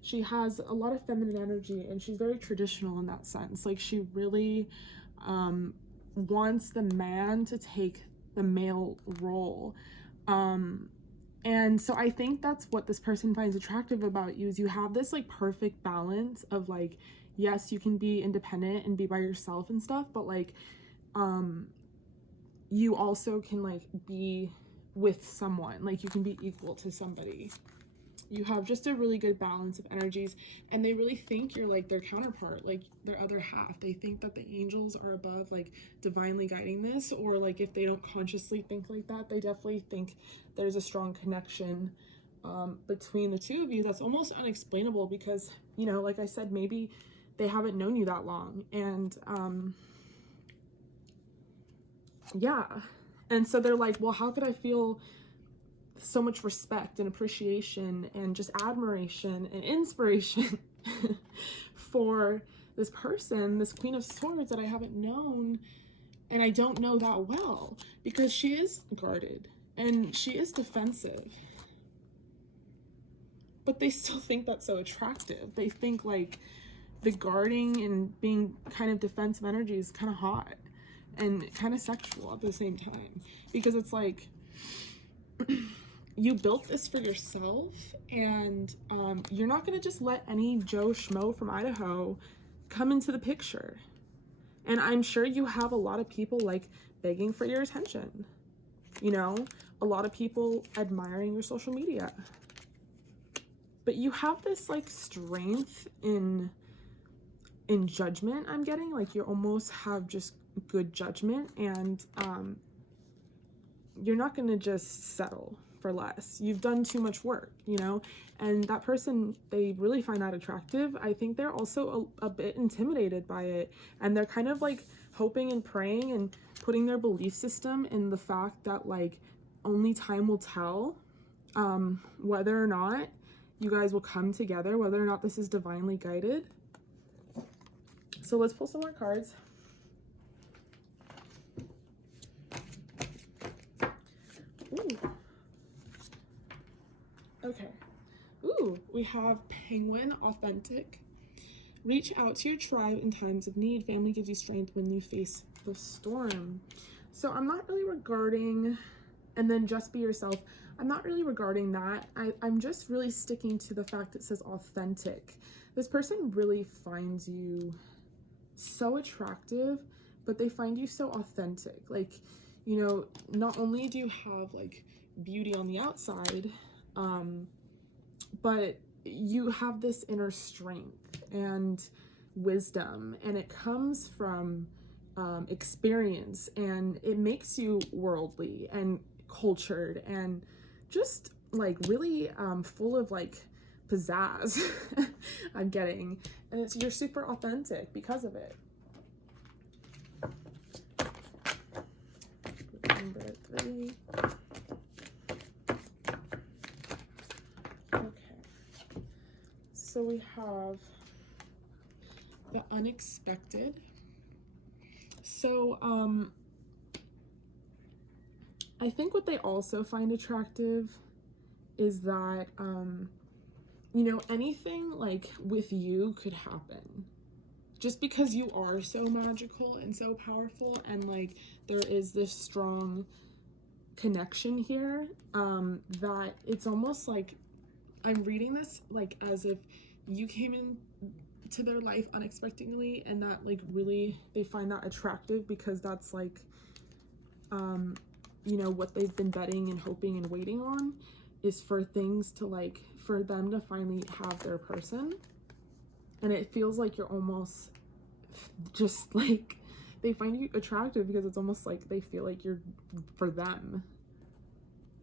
She has a lot of feminine energy, and she's very traditional in that sense. Like she really wants the man to take the male role. And so I think that's what this person finds attractive about you, is you have this like perfect balance of like, yes, you can be independent and be by yourself and stuff, but like, you also can like be with someone, like you can be equal to somebody. You have just a really good balance of energies, and they really think you're like their counterpart, like their other half. They think that the angels are above, like divinely guiding this, or like if they don't consciously think like that, they definitely think there's a strong connection between the two of you that's almost unexplainable, because, you know, like I said, maybe they haven't known you that long, and yeah, and so they're like, well, how could I feel so much respect and appreciation and just admiration and inspiration for this person, this Queen of Swords that I haven't known and I don't know that well? Because she is guarded and she is defensive, but they still think that's so attractive. They think like the guarding and being kind of defensive energy is kind of hot and kind of sexual at the same time, because it's like you built this for yourself, and you're not gonna just let any Joe Schmo from Idaho come into the picture. And I'm sure you have a lot of people like begging for your attention, you know, a lot of people admiring your social media, but you have this like strength in judgment. I'm getting like you almost have just good judgment, and you're not gonna just settle for less. You've done too much work, you know, and that person, they really find that attractive. I think they're also a bit intimidated by it, and they're kind of like hoping and praying and putting their belief system in the fact that like only time will tell whether or not you guys will come together, whether or not this is divinely guided. So let's pull some more cards. Ooh. Okay. Ooh, we have Penguin, authentic. Reach out to your tribe in times of need. Family gives you strength when you face the storm. So I'm not really regarding, and then just be yourself. I'm not really regarding that. I'm just really sticking to the fact that it says authentic. This person really finds you so attractive, but they find you so authentic. Like, you know, not only do you have like beauty on the outside, but you have this inner strength and wisdom, and it comes from experience, and it makes you worldly and cultured and just like really full of like pizzazz. I'm getting, and you're super authentic because of it. Number 3. So we have the unexpected. So I think what they also find attractive is that you know, anything like with you could happen just because you are so magical and so powerful, and like there is this strong connection here, that it's almost like I'm reading this like as if you came in to their life unexpectedly, and that like really they find that attractive because that's like you know, what they've been betting and hoping and waiting on is for things to like, for them to finally have their person. And it feels like you're almost just like, they find you attractive because it's almost like they feel like you're for them.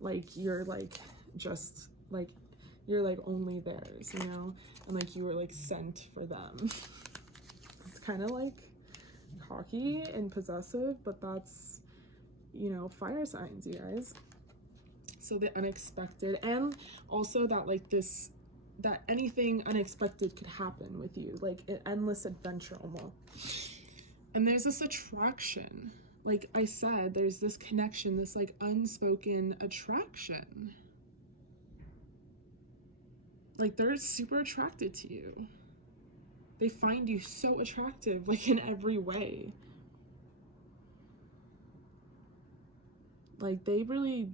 Like you're like just like, you're like only theirs, you know, and like you were like sent for them. It's kind of like cocky and possessive, but that's, you know, fire signs, you guys. So the unexpected, and also that like this, that anything unexpected could happen with you, like an endless adventure almost. And there's this attraction, like I said, there's this connection, this like unspoken attraction. Like they're super attracted to you. They find you so attractive, like in every way. Like they really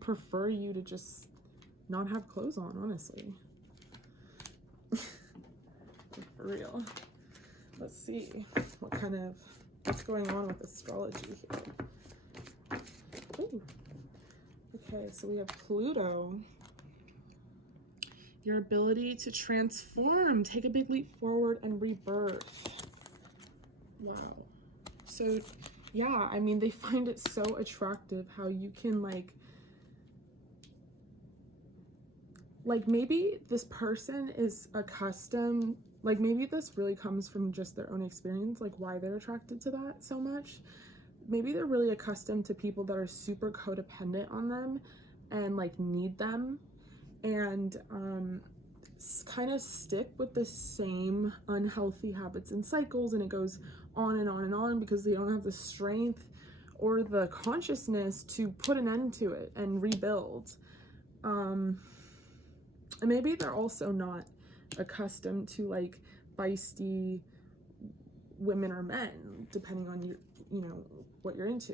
prefer you to just not have clothes on, honestly. For real. Let's see what's going on with astrology here. Ooh. Okay, so we have Pluto. Your ability to transform, take a big leap forward and rebirth. Wow. So yeah, I mean, they find it so attractive how you can like maybe this person is accustomed, like maybe this really comes from just their own experience, like why they're attracted to that so much. Maybe they're really accustomed to people that are super codependent on them and like need them, and kind of stick with the same unhealthy habits and cycles, and it goes on and on and on because they don't have the strength or the consciousness to put an end to it and rebuild. And maybe they're also not accustomed to like feisty women or men, depending on you know, what you're into.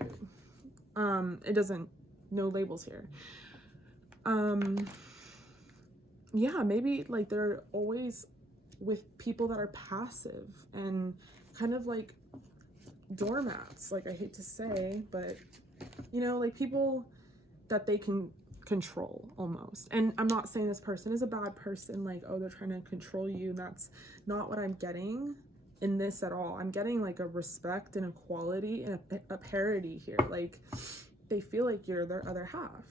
It doesn't, no labels here. Yeah, maybe like they're always with people that are passive and kind of like doormats, like I hate to say, but you know, like people that they can control almost. And I'm not saying this person is a bad person, like, oh, they're trying to control you. That's not what I'm getting in this at all. I'm getting like a respect and equality and a parity here. Like they feel like you're their other half.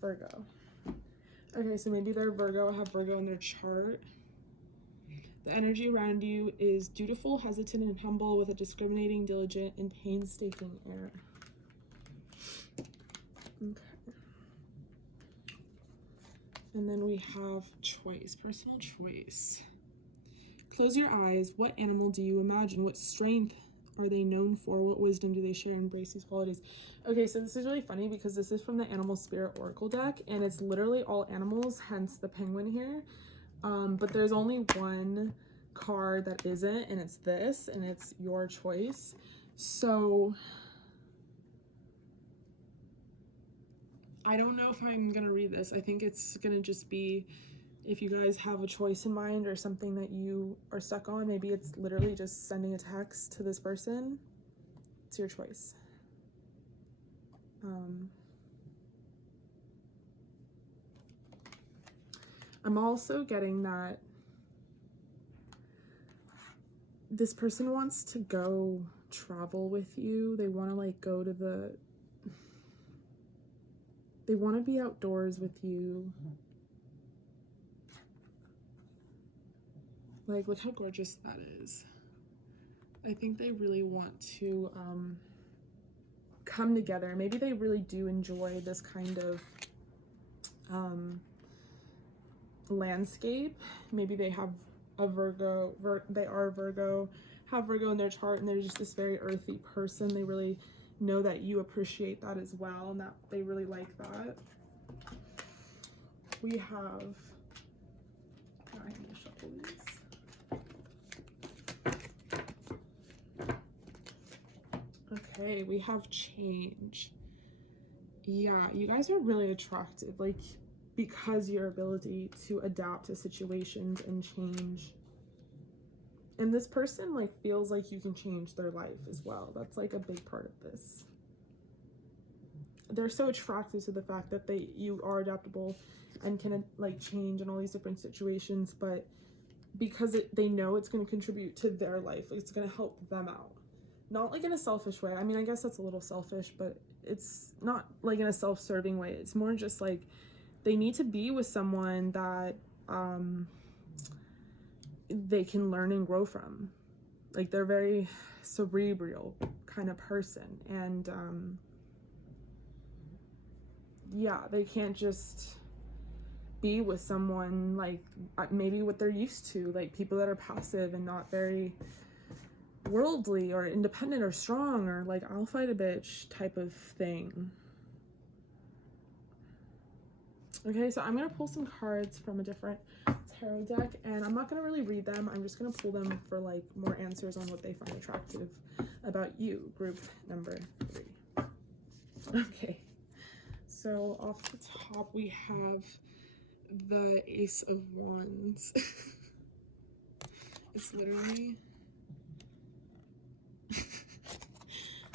Virgo. Okay, so maybe they're Virgo, have Virgo in their chart. The energy around you is dutiful, hesitant, and humble with a discriminating, diligent, and painstaking air. Okay. And then we have choice, personal choice. Close your eyes. What animal do you imagine? What strength are they known for? What wisdom do they share? Embrace these qualities. Okay, so this is really funny because this is from the Animal Spirit Oracle deck, and it's literally all animals, hence the penguin here. But there's only one card that isn't, and it's this, and it's your choice. So I don't know if I'm gonna read this. I think it's gonna just be, if you guys have a choice in mind or something that you are stuck on, maybe it's literally just sending a text to this person. It's your choice. I'm also getting that this person wants to go travel with you. They want to like go to they want to be outdoors with you. Like, look how gorgeous that is. I think they really want to come together. Maybe they really do enjoy this kind of landscape. Maybe they have a Virgo, they are Virgo, have Virgo in their chart, and they're just this very earthy person. They really know that you appreciate that as well, and that they really like that. We have, I'm gonna shuffle these. Okay, we have change. Yeah, you guys are really attractive, like, because your ability to adapt to situations and change. And this person like feels like you can change their life as well. That's like a big part of this. They're so attracted to the fact that you are adaptable and can like change in all these different situations, but because they know it's going to contribute to their life, it's going to help them out. Not like in a selfish way. I mean, I guess that's a little selfish, but it's not like in a self-serving way. It's more just like they need to be with someone that they can learn and grow from. Like, they're very cerebral kind of person, and yeah, they can't just be with someone like maybe what they're used to, like people that are passive and not very worldly or independent or strong or like I'll fight a bitch type of thing. Okay, so I'm gonna pull some cards from a different tarot deck, and I'm not gonna really read them. I'm just gonna pull them for like more answers on what they find attractive about you, group number 3. Okay, so off the top we have the Ace of Wands. It's literally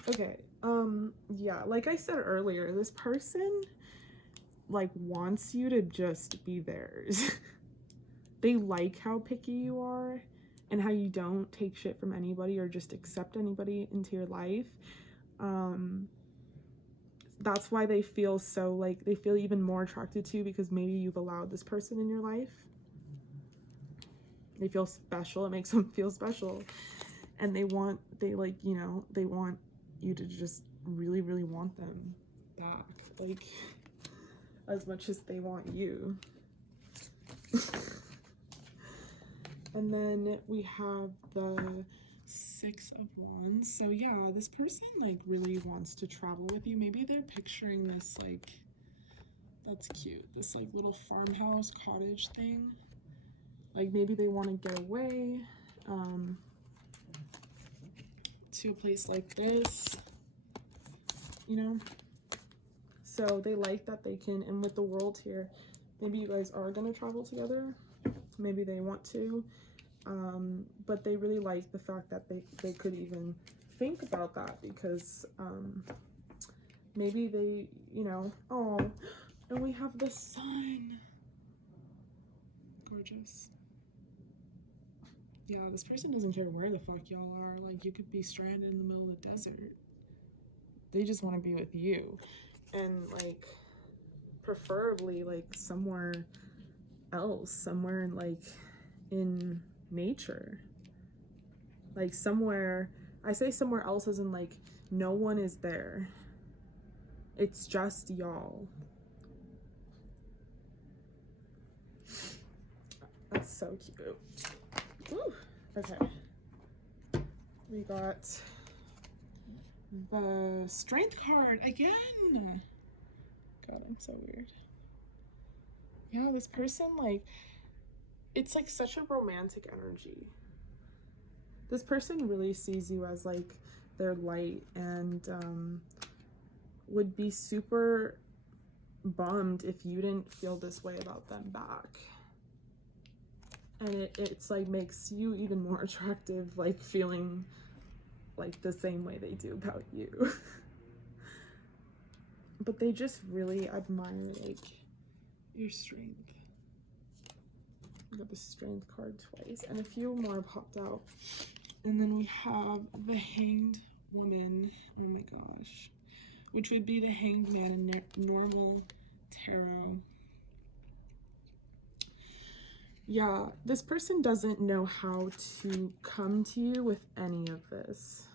okay, yeah, like I said earlier, this person like wants you to just be theirs. They like how picky you are and how you don't take shit from anybody or just accept anybody into your life. That's why they feel so like they feel even more attracted to you, because maybe you've allowed this person in your life. They feel special. It makes them feel special, and they want you to just really, really want them back, like as much as they want you. And then we have the 6 of Wands. So yeah, this person like really wants to travel with you. Maybe they're picturing this like, that's cute, this like little farmhouse cottage thing. Like maybe they want to get away to a place like this, you know. So they like that they can, and with the World here, maybe you guys are going to travel together. Maybe they want to, but they really like the fact that they could even think about that, because maybe they, you know, oh, and we have the sun. Gorgeous. Yeah, this person doesn't care where the fuck y'all are. Like, you could be stranded in the middle of the desert. They just want to be with you. And, like, preferably, like, somewhere else. Somewhere, like, in nature. Like, somewhere... I say somewhere else as in, like, no one is there. It's just y'all. That's so cute. Ooh, Okay. We got the Strength card again. God, I'm so weird. Yeah, this person, like, it's like such a romantic energy. This person really sees you as like their light, and would be super bummed if you didn't feel this way about them back. And it's like makes you even more attractive, like feeling like the same way they do about you. But they just really admire like your strength. We got the Strength card twice, and a few more popped out. And then we have the Hanged Woman. Oh my gosh. Which would be the Hanged Man in normal tarot. Yeah, this person doesn't know how to come to you with any of this.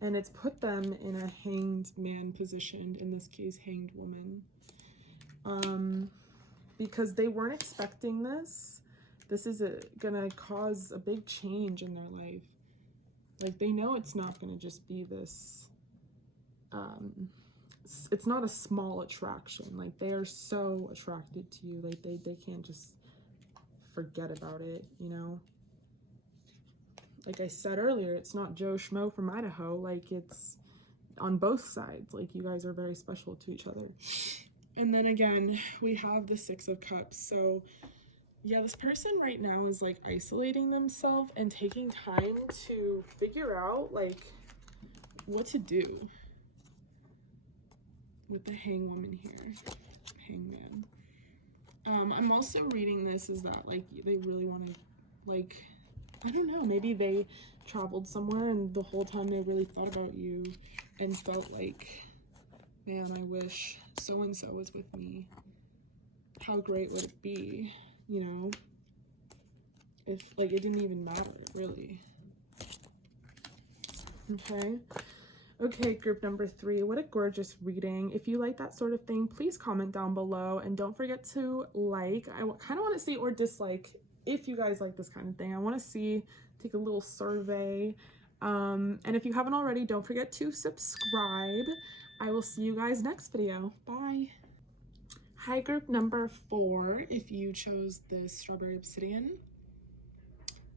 And it's put them in a Hanged Man position, in this case, Hanged Woman. Because they weren't expecting this. This is gonna cause a big change in their life. Like, they know it's not gonna just be this, it's not a small attraction. Like, they are so attracted to you. Like, they can't just forget about it, you know? Like I said earlier, it's not Joe Schmo from Idaho. Like, it's on both sides. Like, you guys are very special to each other. And then again, we have the Six of Cups. So yeah, this person right now is like isolating themselves and taking time to figure out like what to do with the Hangwoman here. Hangman. I'm also reading this is that like they really want to, like, I don't know, maybe they traveled somewhere and the whole time they really thought about you and felt like, man, I wish so-and-so was with me. How great would it be, you know, if like it didn't even matter, really. Okay, group number 3, what a gorgeous reading. If you like that sort of thing, please comment down below, and don't forget to like. I kind of want to see, or dislike, if you guys like this kind of thing. I want to see, take a little survey, and if you haven't already, don't forget to subscribe. I will see you guys next video. Bye. Hi, group number 4, if you chose the Strawberry Obsidian,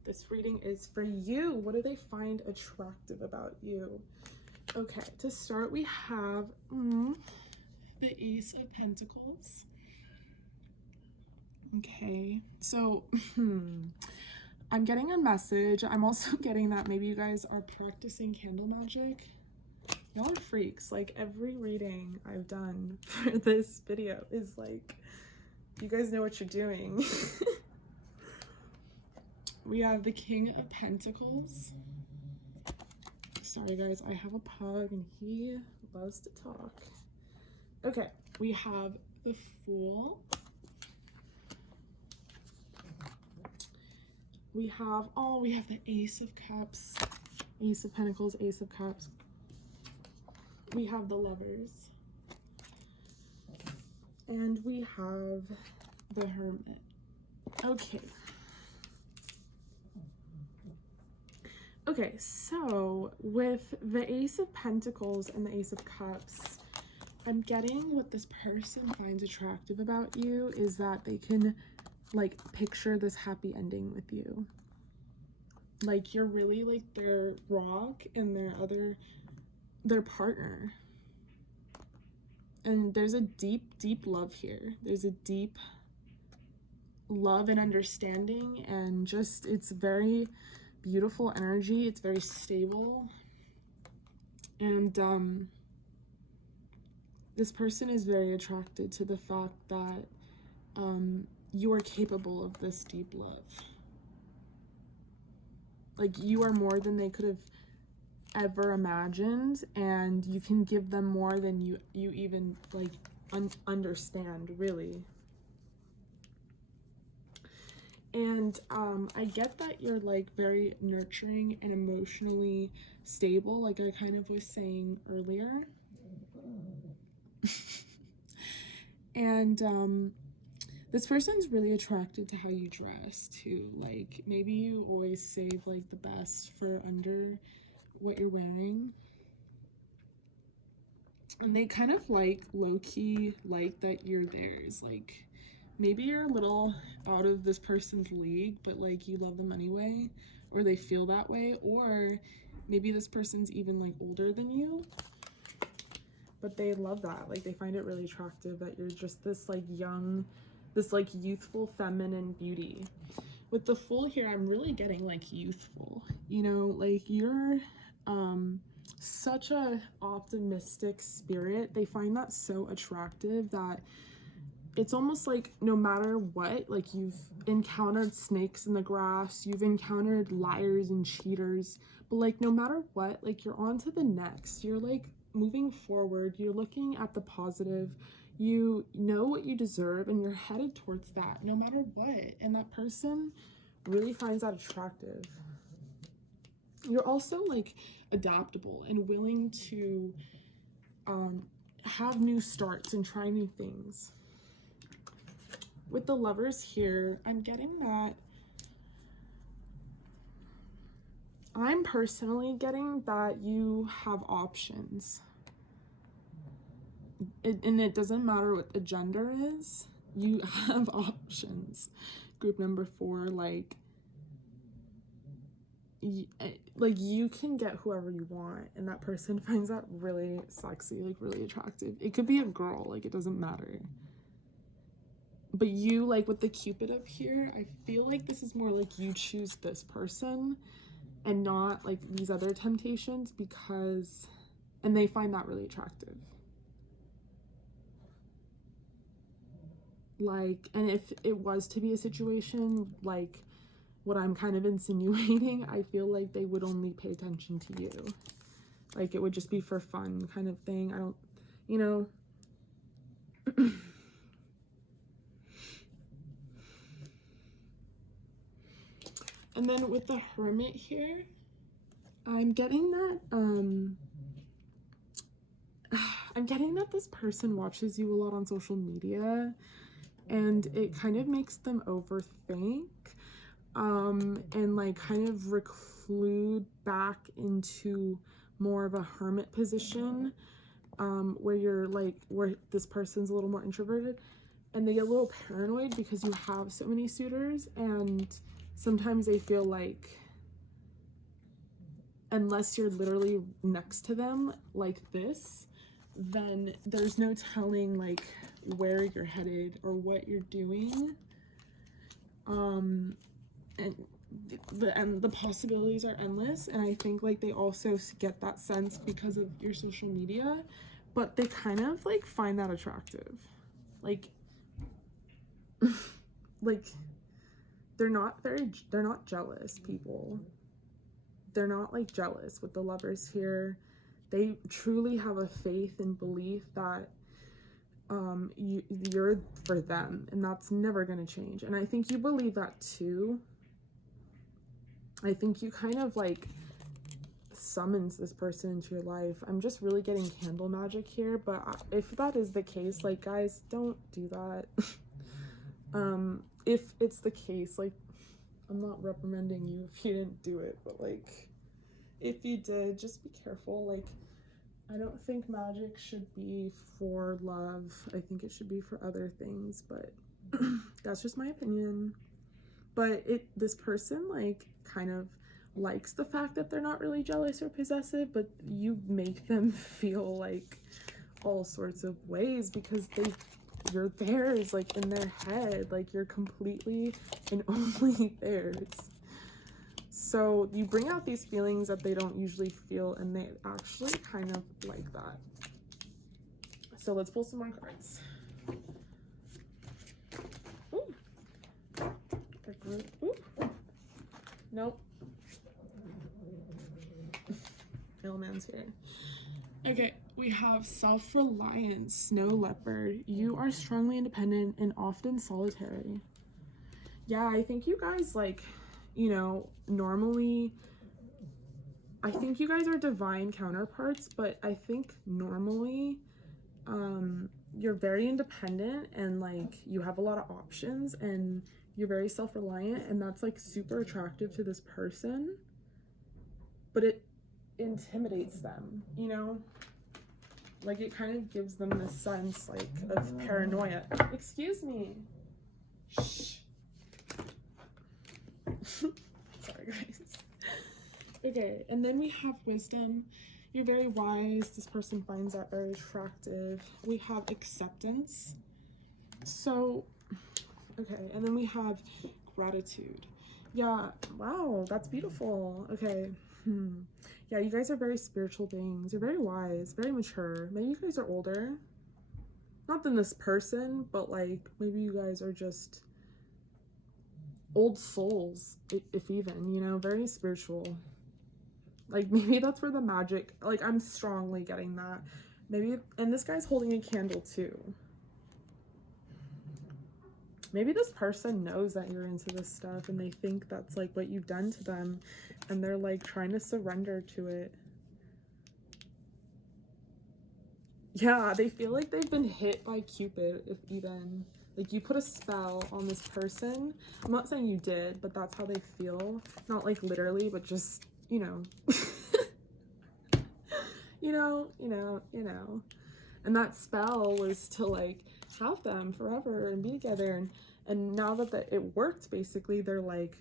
this reading is for you. What do they find attractive about you? Okay, to start, we have the Ace of Pentacles. Okay, so I'm getting a message. I'm also getting that maybe you guys are practicing candle magic. Y'all are freaks. Like, every reading I've done for this video is like, you guys know what you're doing. We have the King of Pentacles. Sorry guys, I have a pug and he loves to talk. Okay, we have the Fool. We have the Ace of Cups, Ace of Pentacles, Ace of Cups. We have the Lovers. And we have the Hermit. Okay. Okay, so with the Ace of Pentacles and the Ace of Cups, I'm getting what this person finds attractive about you is that they can, like, picture this happy ending with you. Like, you're really, like, their rock and their partner. And there's a deep, deep love here. There's a deep love and understanding, and just, it's very beautiful energy. It's very stable, and this person is very attracted to the fact that you are capable of this deep love. Like, you are more than they could have ever imagined, and you can give them more than you even like understand, really. And I get that you're like very nurturing and emotionally stable, like I kind of was saying earlier. And This person's really attracted to how you dress too. Like, maybe you always save like the best for under what you're wearing. And they kind of like low-key like that you're theirs. Like, maybe you're a little out of this person's league, but like you love them anyway, or they feel that way, or maybe this person's even like older than you, but they love that. Like, they find it really attractive that you're just this like young, this like youthful feminine beauty. With the Fool here, I'm really getting like youthful, you know, like you're such a optimistic spirit. They find that so attractive that it's almost like no matter what, like you've encountered snakes in the grass, you've encountered liars and cheaters, but like no matter what, like you're on to the next. You're like moving forward, you're looking at the positive, you know what you deserve, and you're headed towards that no matter what. And that person really finds that attractive. You're also like adaptable and willing to have new starts and try new things. With the Lovers here, I'm getting that I'm personally getting that you have options. And it doesn't matter what the gender is, you have options. Group number 4, like you can get whoever you want, and that person finds that really sexy, like really attractive. It could be a girl, like it doesn't matter. But you, like with the Cupid up here, I feel like this is more like you choose this person and not like these other temptations, because, and they find that really attractive. Like, and if it was to be a situation like what I'm kind of insinuating, I feel like they would only pay attention to you. Like, it would just be for fun kind of thing. I don't, you know. And then with the Hermit here, I'm getting that, I'm getting that this person watches you a lot on social media, and it kind of makes them overthink, and like kind of reclude back into more of a hermit position, where you're like, where this person's a little more introverted, and they get a little paranoid because you have so many suitors, and sometimes they feel like unless you're literally next to them like this, then there's no telling like where you're headed or what you're doing. And the possibilities are endless, and I think like they also get that sense because of your social media, but they kind of like find that attractive. Like like they're not jealous people. They're not like jealous with the Lovers here. They truly have a faith and belief that you're for them, and that's never going to change. And I think you believe that too. I think you kind of like summons this person into your life. I'm just really getting candle magic here, but if that is the case, like, guys, don't do that. If it's the case, like, I'm not reprimanding you if you didn't do it, but like, if you did, just be careful. Like, I don't think magic should be for love. I think it should be for other things, but that's just my opinion. But this person like kind of likes the fact that they're not really jealous or possessive, but you make them feel like all sorts of ways because you're theirs, like in their head, like you're completely and only theirs. So you bring out these feelings that they don't usually feel, and they actually kind of like that. So let's pull some more cards. Ooh. Ooh. Nope. Mailman's here. Okay, we have self-reliance, snow leopard. You are strongly independent and often solitary. Yeah, I think you guys, like, you know, normally, I think you guys are divine counterparts, but I think normally, you're very independent and like you have a lot of options and you're very self-reliant, and that's like super attractive to this person, but it intimidates them, you know? Like it kind of gives them this sense like of paranoia. Excuse me. Shh. Sorry guys. Okay, and then we have wisdom. You're very wise. This person finds that very attractive. We have acceptance. So, okay, and then we have gratitude. Yeah, wow, that's beautiful. Okay. Yeah, you guys are very spiritual beings. You're very wise, very mature. Maybe you guys are older. Not than this person, but like maybe you guys are just old souls, if even, you know, very spiritual. Like maybe that's where the magic, like I'm strongly getting that. Maybe, and this guy's holding a candle too. Maybe this person knows that you're into this stuff and they think that's like what you've done to them and they're like trying to surrender to it. Yeah, they feel like they've been hit by Cupid, if even. Like you put a spell on this person. I'm not saying you did, but that's how they feel. Not like literally, but just, you know. you know. And that spell was to like have them forever and be together, and now that it worked, basically they're like,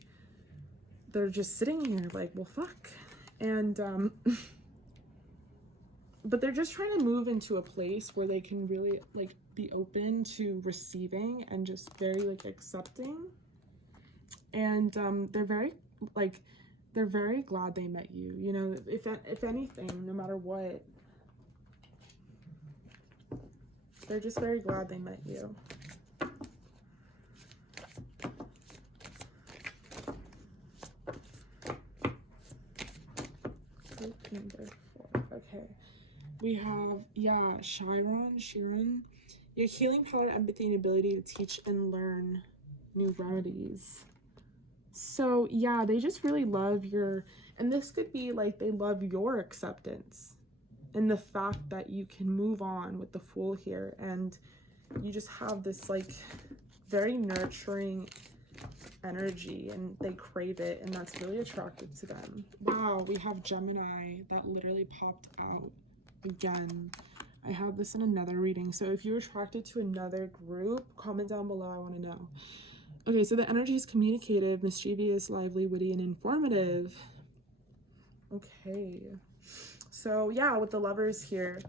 they're just sitting here like, well fuck. And but they're just trying to move into a place where they can really like be open to receiving and just very like accepting. And they're very like, they're very glad they met you, you know. If anything, no matter what, they're just very glad they met you. Group number 4. Okay. We have, yeah, Chiron. Your healing power, empathy, and ability to teach and learn new remedies. So, yeah, they just really love your, and this could be like they love your acceptance and the fact that you can move on with the Fool here, and you just have this like very nurturing energy and they crave it, and that's really attractive to them. Wow, we have Gemini. That literally popped out again. I have this in another reading, so if you're attracted to another group, comment down below. I want to know. Okay, so the energy is communicative, mischievous, lively, witty, and informative. Okay, so yeah, with the Lovers here,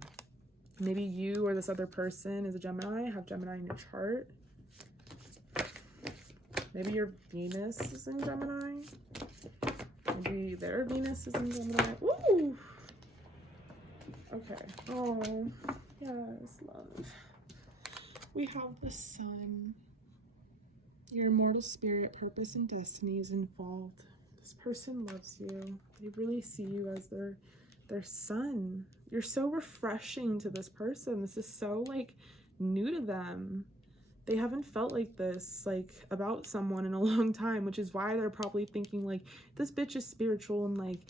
maybe you or this other person is a Gemini. Have Gemini in your chart. Maybe your Venus is in Gemini. Maybe their Venus is in Gemini. Ooh! Okay. Oh, yes, love. We have the Sun. Your immortal spirit, purpose, and destiny is involved. This person loves you. They really see you as their sun. You're so refreshing to this person. This is so like new to them. They haven't felt like this like about someone in a long time, which is why they're probably thinking like, this bitch is spiritual and like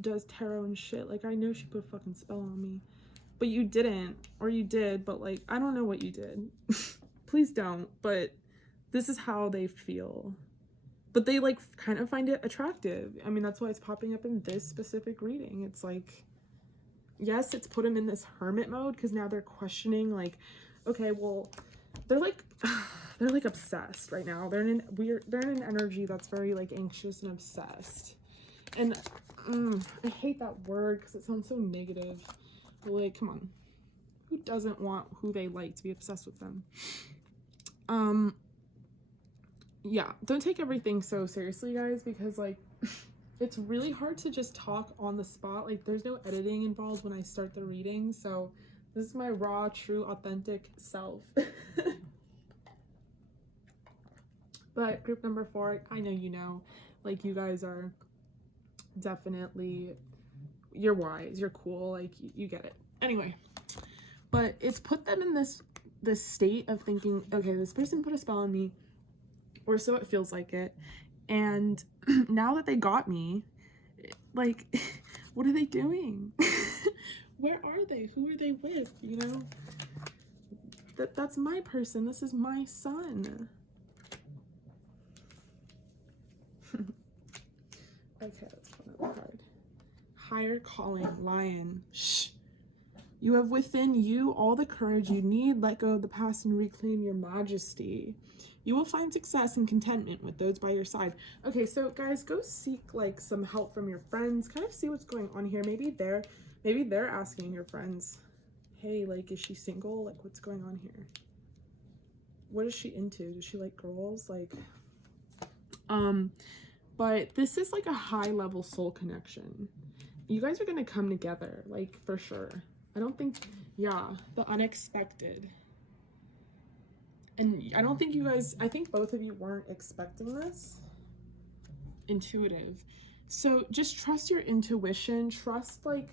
does tarot and shit. Like I know she put a fucking spell on me, but you didn't, or you did, but like I don't know what you did. Please don't. But this is how they feel. But they like kind of find it attractive. I mean, that's why it's popping up in this specific reading. It's like, yes, it's put them in this hermit mode because now they're questioning like, okay, well, they're like obsessed right now. They're in an energy that's very like anxious and obsessed. And I hate that word because it sounds so negative. But like, come on, who doesn't want who they like to be obsessed with them? Yeah, don't take everything so seriously, guys, because like it's really hard to just talk on the spot. Like there's no editing involved when I start the reading, so this is my raw, true, authentic self. But group number 4, I know you know, like you guys are definitely, you're wise, you're cool, like you get it. Anyway, but it's put them in this state of thinking, okay, this person put a spell on me, or so it feels like it, and now that they got me, like, what are they doing? Where are they? Who are they with, you know? That's my person. This is my son. Okay, let's pull another card. Higher calling, Lion. Shh. You have within you all the courage you need. Let go of the past and reclaim your majesty. You will find success and contentment with those by your side. Okay, so guys, go seek like some help from your friends. Kind of see what's going on here. Maybe they're asking your friends, hey, like, is she single? Like, what's going on here? What is she into? Does she like girls? Like, but this is like a high level soul connection. You guys are gonna come together, like, for sure. I don't think, yeah, the unexpected. And I don't think you guys, I think both of you weren't expecting this. Intuitive. So just trust your intuition, trust like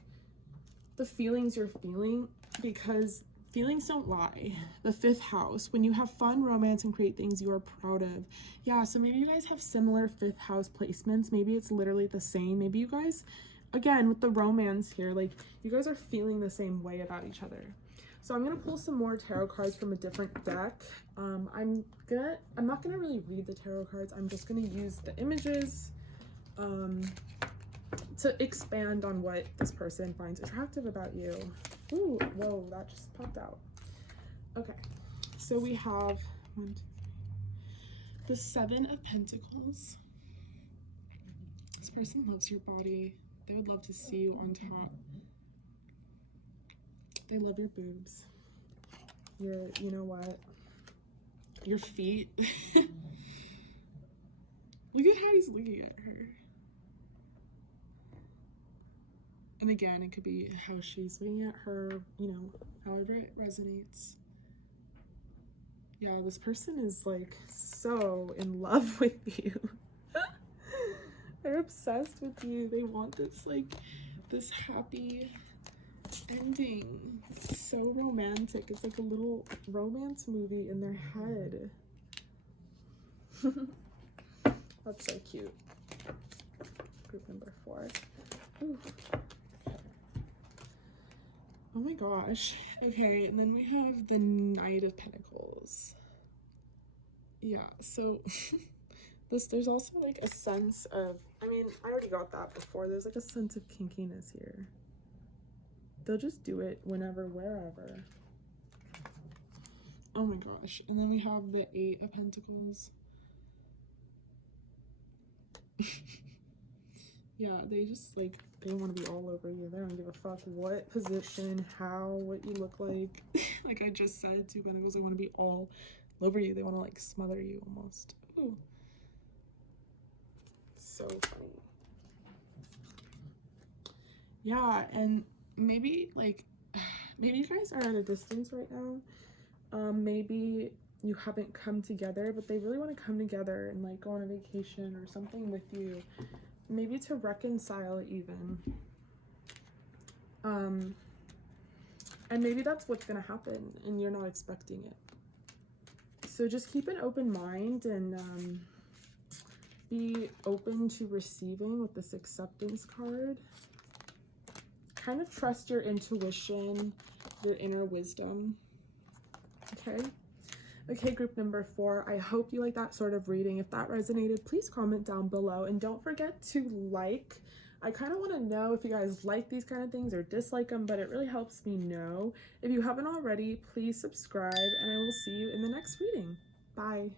the feelings you're feeling, because feelings don't lie. The 5th house, when you have fun, romance, and create things you are proud of. Yeah, so maybe you guys have similar 5th house placements. Maybe it's literally the same. Maybe you guys, again, with the romance here, like, you guys are feeling the same way about each other. So I'm gonna pull some more tarot cards from a different deck. I'm not gonna really read the tarot cards. I'm just gonna use the images to expand on what this person finds attractive about you. Ooh, whoa, that just popped out. Okay, so we have the 7 of Pentacles. This person loves your body. They would love to see you on top. They love your boobs. Your, you know what? Your feet. Look at how he's looking at her. And again, it could be how she's looking at her, you know, however it resonates. Yeah, this person is like so in love with you. They're obsessed with you. They want this, like, this happy ending. It's so romantic. It's like a little romance movie in their head. That's so cute. Group number 4. Ooh. Oh my gosh. Okay, and then we have the Knight of Pentacles. Yeah, so there's also like a sense of, I mean, I already got that before. There's like a sense of kinkiness here. They'll just do it whenever, wherever. Oh my gosh. And then we have the 8 of Pentacles. Yeah, they just like, they want to be all over you. They don't give a fuck what position, how, what you look like. Like I just said, 2 Pentacles, they want to be all over you. They want to like smother you almost. Ooh. So funny. Yeah, and maybe like, maybe you guys are at a distance right now. Maybe you haven't come together, but they really want to come together and like go on a vacation or something with you. Maybe to reconcile even. And maybe that's what's gonna happen and you're not expecting it. So just keep an open mind and be open to receiving with this acceptance card. Kind of trust your intuition, your inner wisdom. Okay. Okay, group number 4, I hope you like that sort of reading. If that resonated, please comment down below and don't forget to like. I kind of want to know if you guys like these kind of things or dislike them, but it really helps me know. If you haven't already, please subscribe and I will see you in the next reading. Bye.